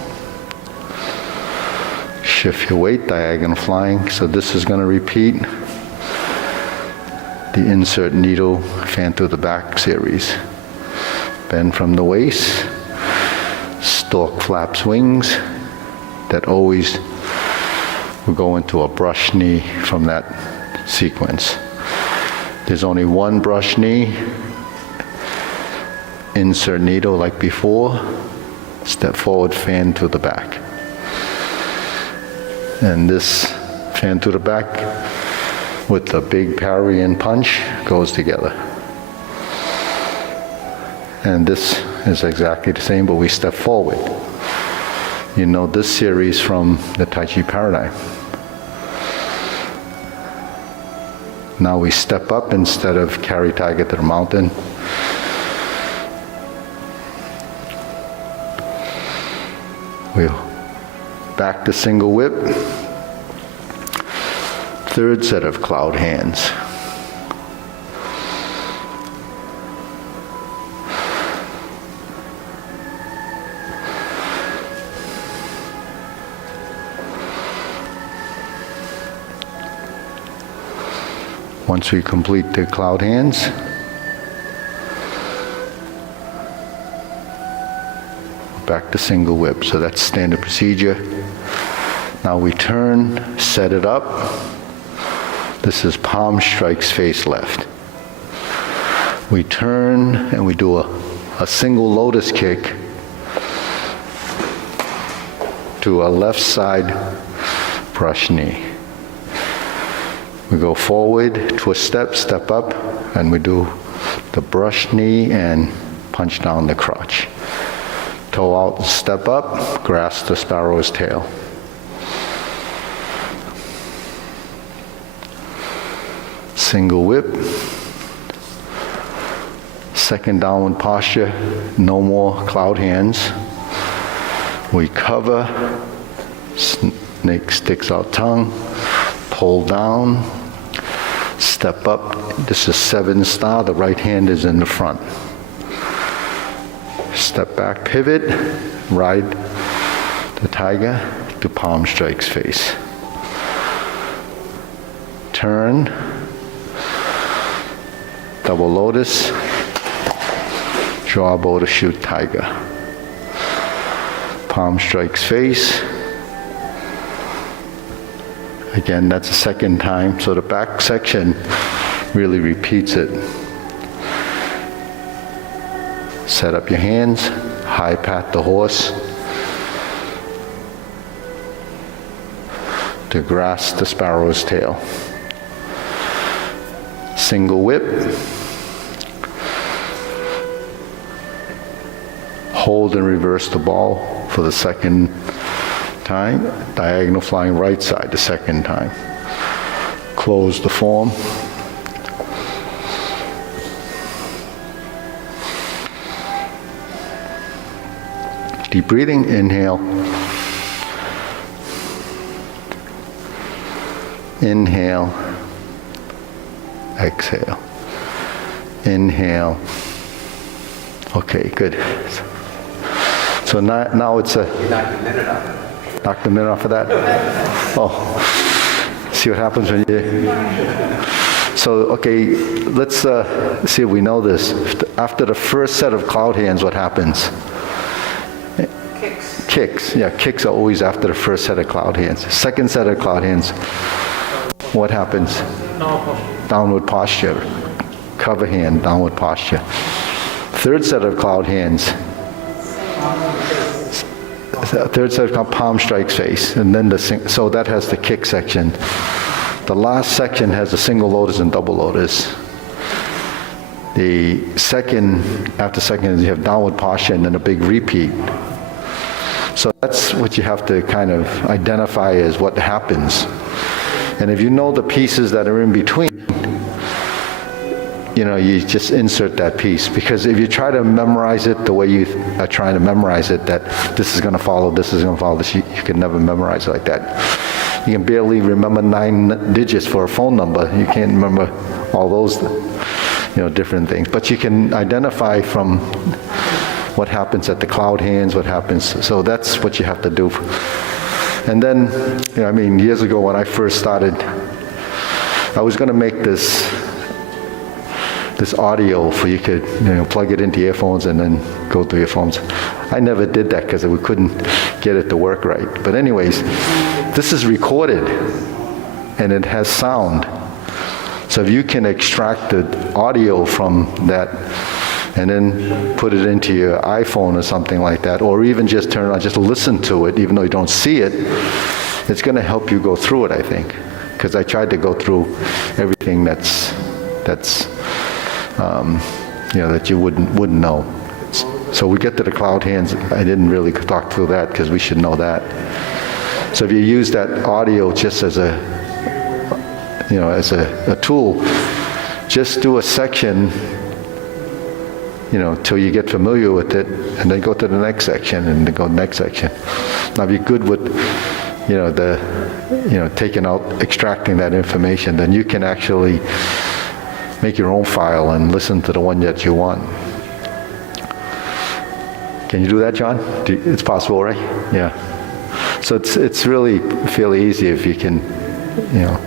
Shift your weight, diagonal flying. So this is going to repeat the insert needle, fan through the back series. Bend from the waist. Stork flaps wings. That always will go into a brush knee from that sequence. There's only one brush knee. Insert needle like before. Step forward, fan to the back. And this fan to the back with the big parry and punch goes together. And this is exactly the same, but we step forward. You know this series from the Tai Chi Paradigm. Now we step up instead of carry tiger to the mountain. We'll back to single whip. Third set of cloud hands. Once we complete the cloud hands, back to single whip. So that's standard procedure. Now we turn, set it up. This is palm strikes face left. We turn and we do a single lotus kick to a left side brush knee. We go forward, twist step, step up, and we do the brush knee and punch down the crotch. Toe out, step up, grasp the sparrow's tail. Single whip. Second downward posture, no more cloud hands. We cover, snake sticks out tongue, pull down, step up. This is 7 star, the right hand is in the front. Step back, pivot, ride the tiger to palm strikes face. Turn, double lotus, draw bow to shoot tiger. Palm strikes face. Again, that's the second time, so the back section really repeats it. Set up your hands, high pat the horse to grasp the sparrow's tail. Single whip. Hold and reverse the ball for the second time. Diagonal flying right side the second time. close the form. Deep breathing, inhale. Inhale. Exhale. Inhale. Okay, good. So now it's a... You knocked a minute off of it. Knocked a minute off of that? Oh. See what happens when you... So, okay, let's see if we know this. After the first set of cloud hands, what happens? Kicks. Kicks. Yeah, kicks are always after the first set of cloud hands. Second set of cloud hands, what happens? Downward posture. Cover hand, downward posture. Third set of cloud hands. Third set of palm strikes face, and then so that has the kick section. The last section has the single lotus and double lotus. The second, after second, you have downward posture and then a big repeat. So that's what you have to kind of identify as what happens. And if you know the pieces that are in between, you know, you just insert that piece. Because if you try to memorize it the way you are trying to memorize it, that this is going to follow, this is going to follow this, you can never memorize it like that. You can barely remember 9 digits for a phone number. You can't remember all those, you know, different things. But you can identify from what happens at the cloud hands, what happens. So that's what you have to do. And then, you know, I mean, years ago when I first started, I was going to make this audio for you could, you know, plug it into earphones and then go through your phones. I never did that because we couldn't get it to work right. But anyways, this is recorded and it has sound. So if you can extract the audio from that and then put it into your iPhone or something like that, or even just turn on, just listen to it, even though you don't see it, it's going to help you go through it, I think. Because I tried to go through everything that's you know, that you wouldn't know. So we get to the cloud hands. I didn't really talk through that because we should know that. So if you use that audio just as a, you know, as a tool, just do a section, you know, till you get familiar with it, and then go to the next section, and then go to the next section. Now, if you're good with, you know, taking out, extracting that information, then you can actually make your own file and listen to the one that you want. Can you do that, John? It's possible, right? Yeah. So it's really fairly easy if you can, you know.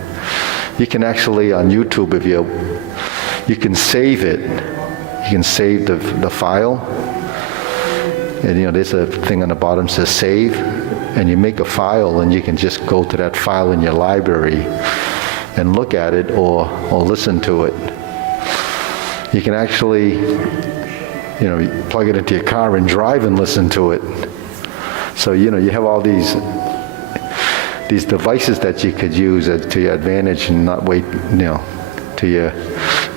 You can actually, on YouTube, if you can save it. You can save the file. And, you know, there's a thing on the bottom that says save. And you make a file, and you can just go to that file in your library and look at it or listen to it. You can actually, you know, plug it into your car and drive and listen to it. So, you know, you have all these devices that you could use to your advantage and not wait, you know, till you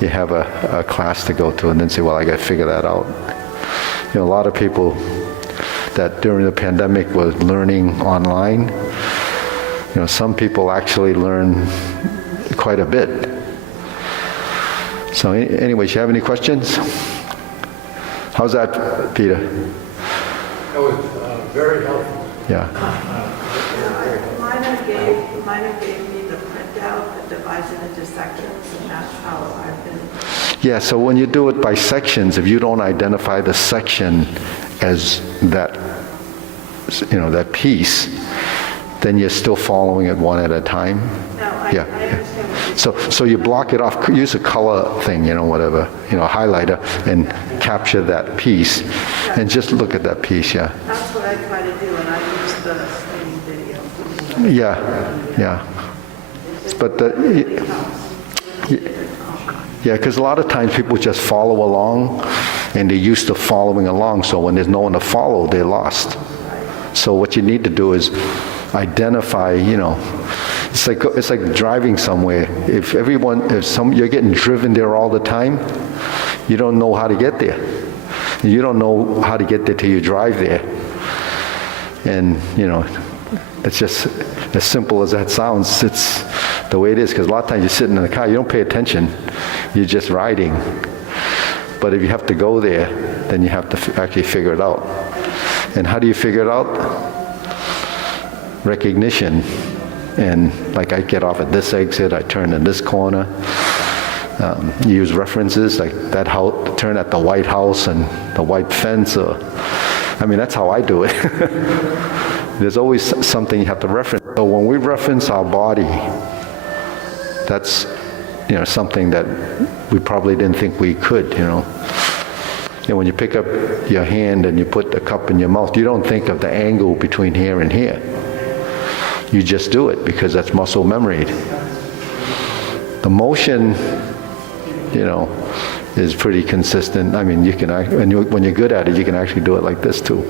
have a class to go to and then say, well, I got to figure that out. You know, a lot of people that during the pandemic was learning online, you know, some people actually learn quite a bit. So anyways, you have any questions? How's that, Peter? That was very helpful. Yeah. Mine gave me the printout that divides it into sections, and that's how I've been. Yeah, so when you do it by sections, if you don't identify the section as that, you know, that piece, then you're still following it one at a time. No, I understand what you're So you block it off, use a color thing, you know, whatever, you know, highlighter, and capture that piece, and just look at that piece, yeah. That's what I try to do, and I use the streaming video. Yeah. But yeah, because a lot of times people just follow along, and they're used to following along, so when there's no one to follow, they're lost. So what you need to do is identify, you know, it's like driving somewhere. If you're getting driven there all the time, you don't know how to get there. You don't know how to get there till you drive there. And, you know, It's just as simple as that sounds. It's the way it is, because a lot of times you're sitting in the car, you don't pay attention. You're just riding. But if you have to go there, then you have to actually figure it out. And how do you figure it out? Recognition. And like I get off at this exit, I turn in this corner. Use references like that house, turn at the White House and the white fence. That's how I do it. There's always something you have to reference. So when we reference our body, that's something that we probably didn't think we could. And when you pick up your hand and you put the cup in your mouth, you don't think of the angle between here and here. You just do it because that's muscle memory. The motion, is pretty consistent. You can, when you're good at it, you can actually do it like this too.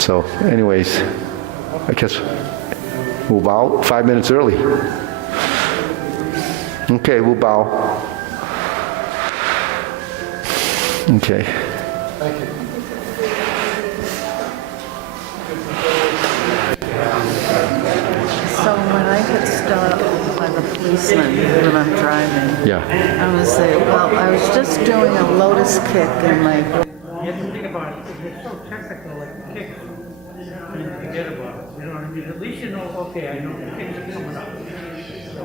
So anyways, I guess we'll bow 5 minutes early. Okay, we'll bow. Okay. Thank you. So when I get stopped by the policeman when I'm driving, Yeah. I would say, well, I was just doing a lotus kick and like, You have to think about it, because it's so technical, like the kick, and you forget about it, you know what I mean? At least you know, okay, I know the kicks are coming up. So,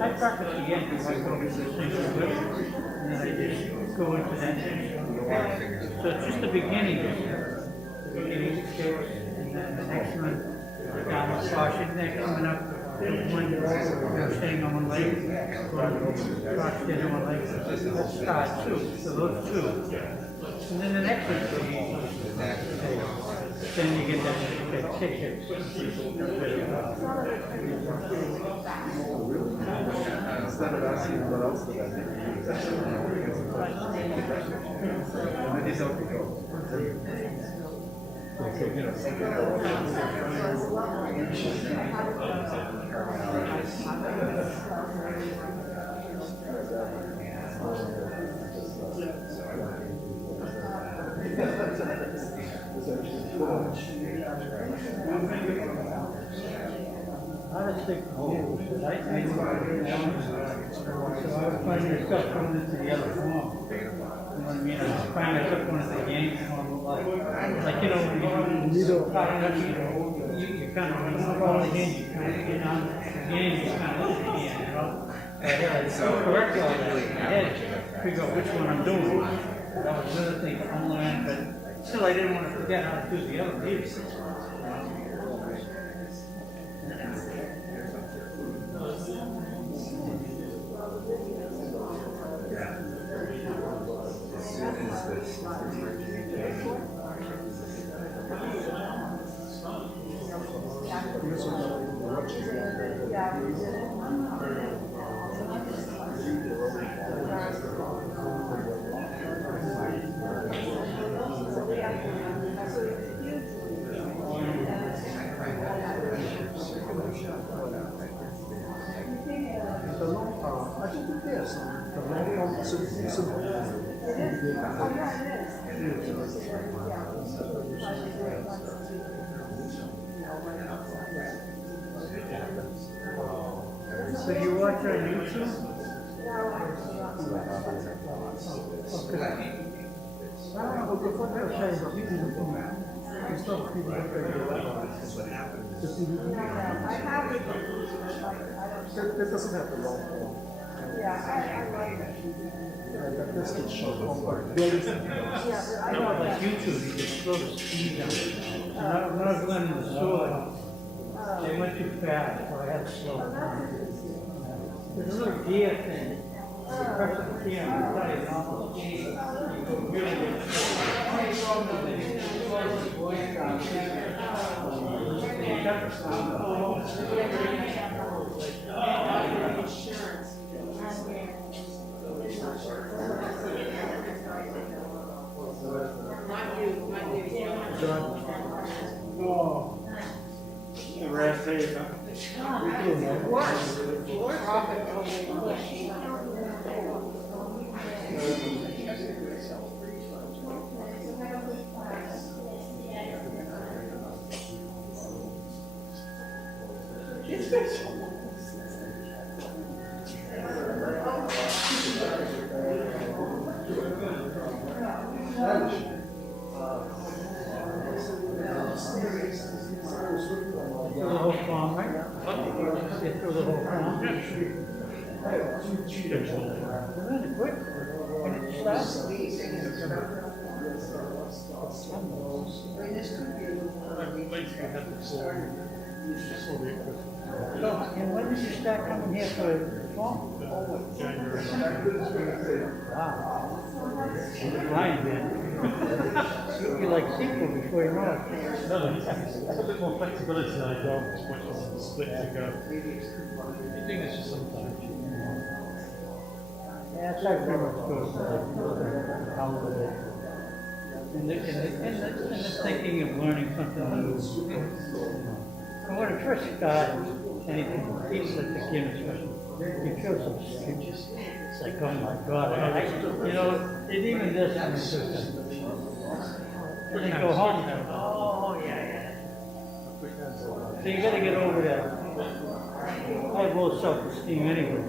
I practice again, because I go to this thing, and then I just go into that thing. So it's just the beginning, the beginning of the kicks, and then the next one, down the caution, then coming up, when you're staying on one leg, cross staying on one leg, let's start two, so those two. And then the next one, then you get that kick. Instead of asking what else did I do, and then he's okay. I was thinking, because I was finding yourself coming into the other form. You know what I mean? I was trying to took one of the games form, like when you do a pattern, you kind of, when you follow the hand, you kind of get on the game, you kind of look at the hand, I had to correct all that in my head, figure out which one I'm doing. That was another thing to unlearn, but still I didn't want to forget how to do the other leaves. I think yes, the long form So you watch on YouTube? That doesn't have the long form. That's the short form. No, like YouTube, you just slow the speed down. When I was learning the sword, they went too fast, so I had to slow it down. There's a little gear thing. You press the key on the side, and almost you go really good. Oh, the rest is, Through the whole farm, right? Yeah, through the whole farm. Really quick. When it starts. So, and when did you start coming here for farm? Wow. You're flying, man. You like sequel before you know it. No, it's a bit more flexibility than I don't. It's much more split to go. You think it's just sometimes. Yeah, that's how it pretty much goes. And the thinking of learning something new. And when it first started, anything, even like the beginner's question, you feel so stupid. It's like, oh my God, you know, it even this when it's just, when you go home, you go, oh, yeah. So you gotta get over that. I have low self-esteem anyway.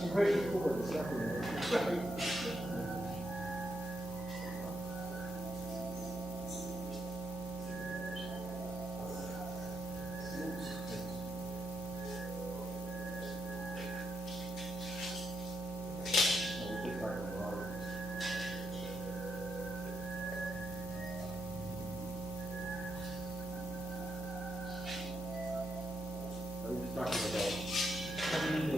I'm very cool with this stuff.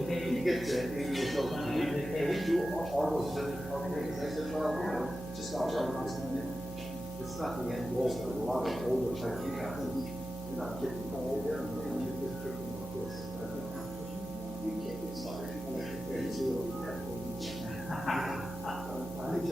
When you get to 80 years old, can you do all those different things? I said, well, you know, just not it's not the end goal, but a lot of older Tai Chi classes, you're not getting older, and you're just tripping like this. You can't get started. I think,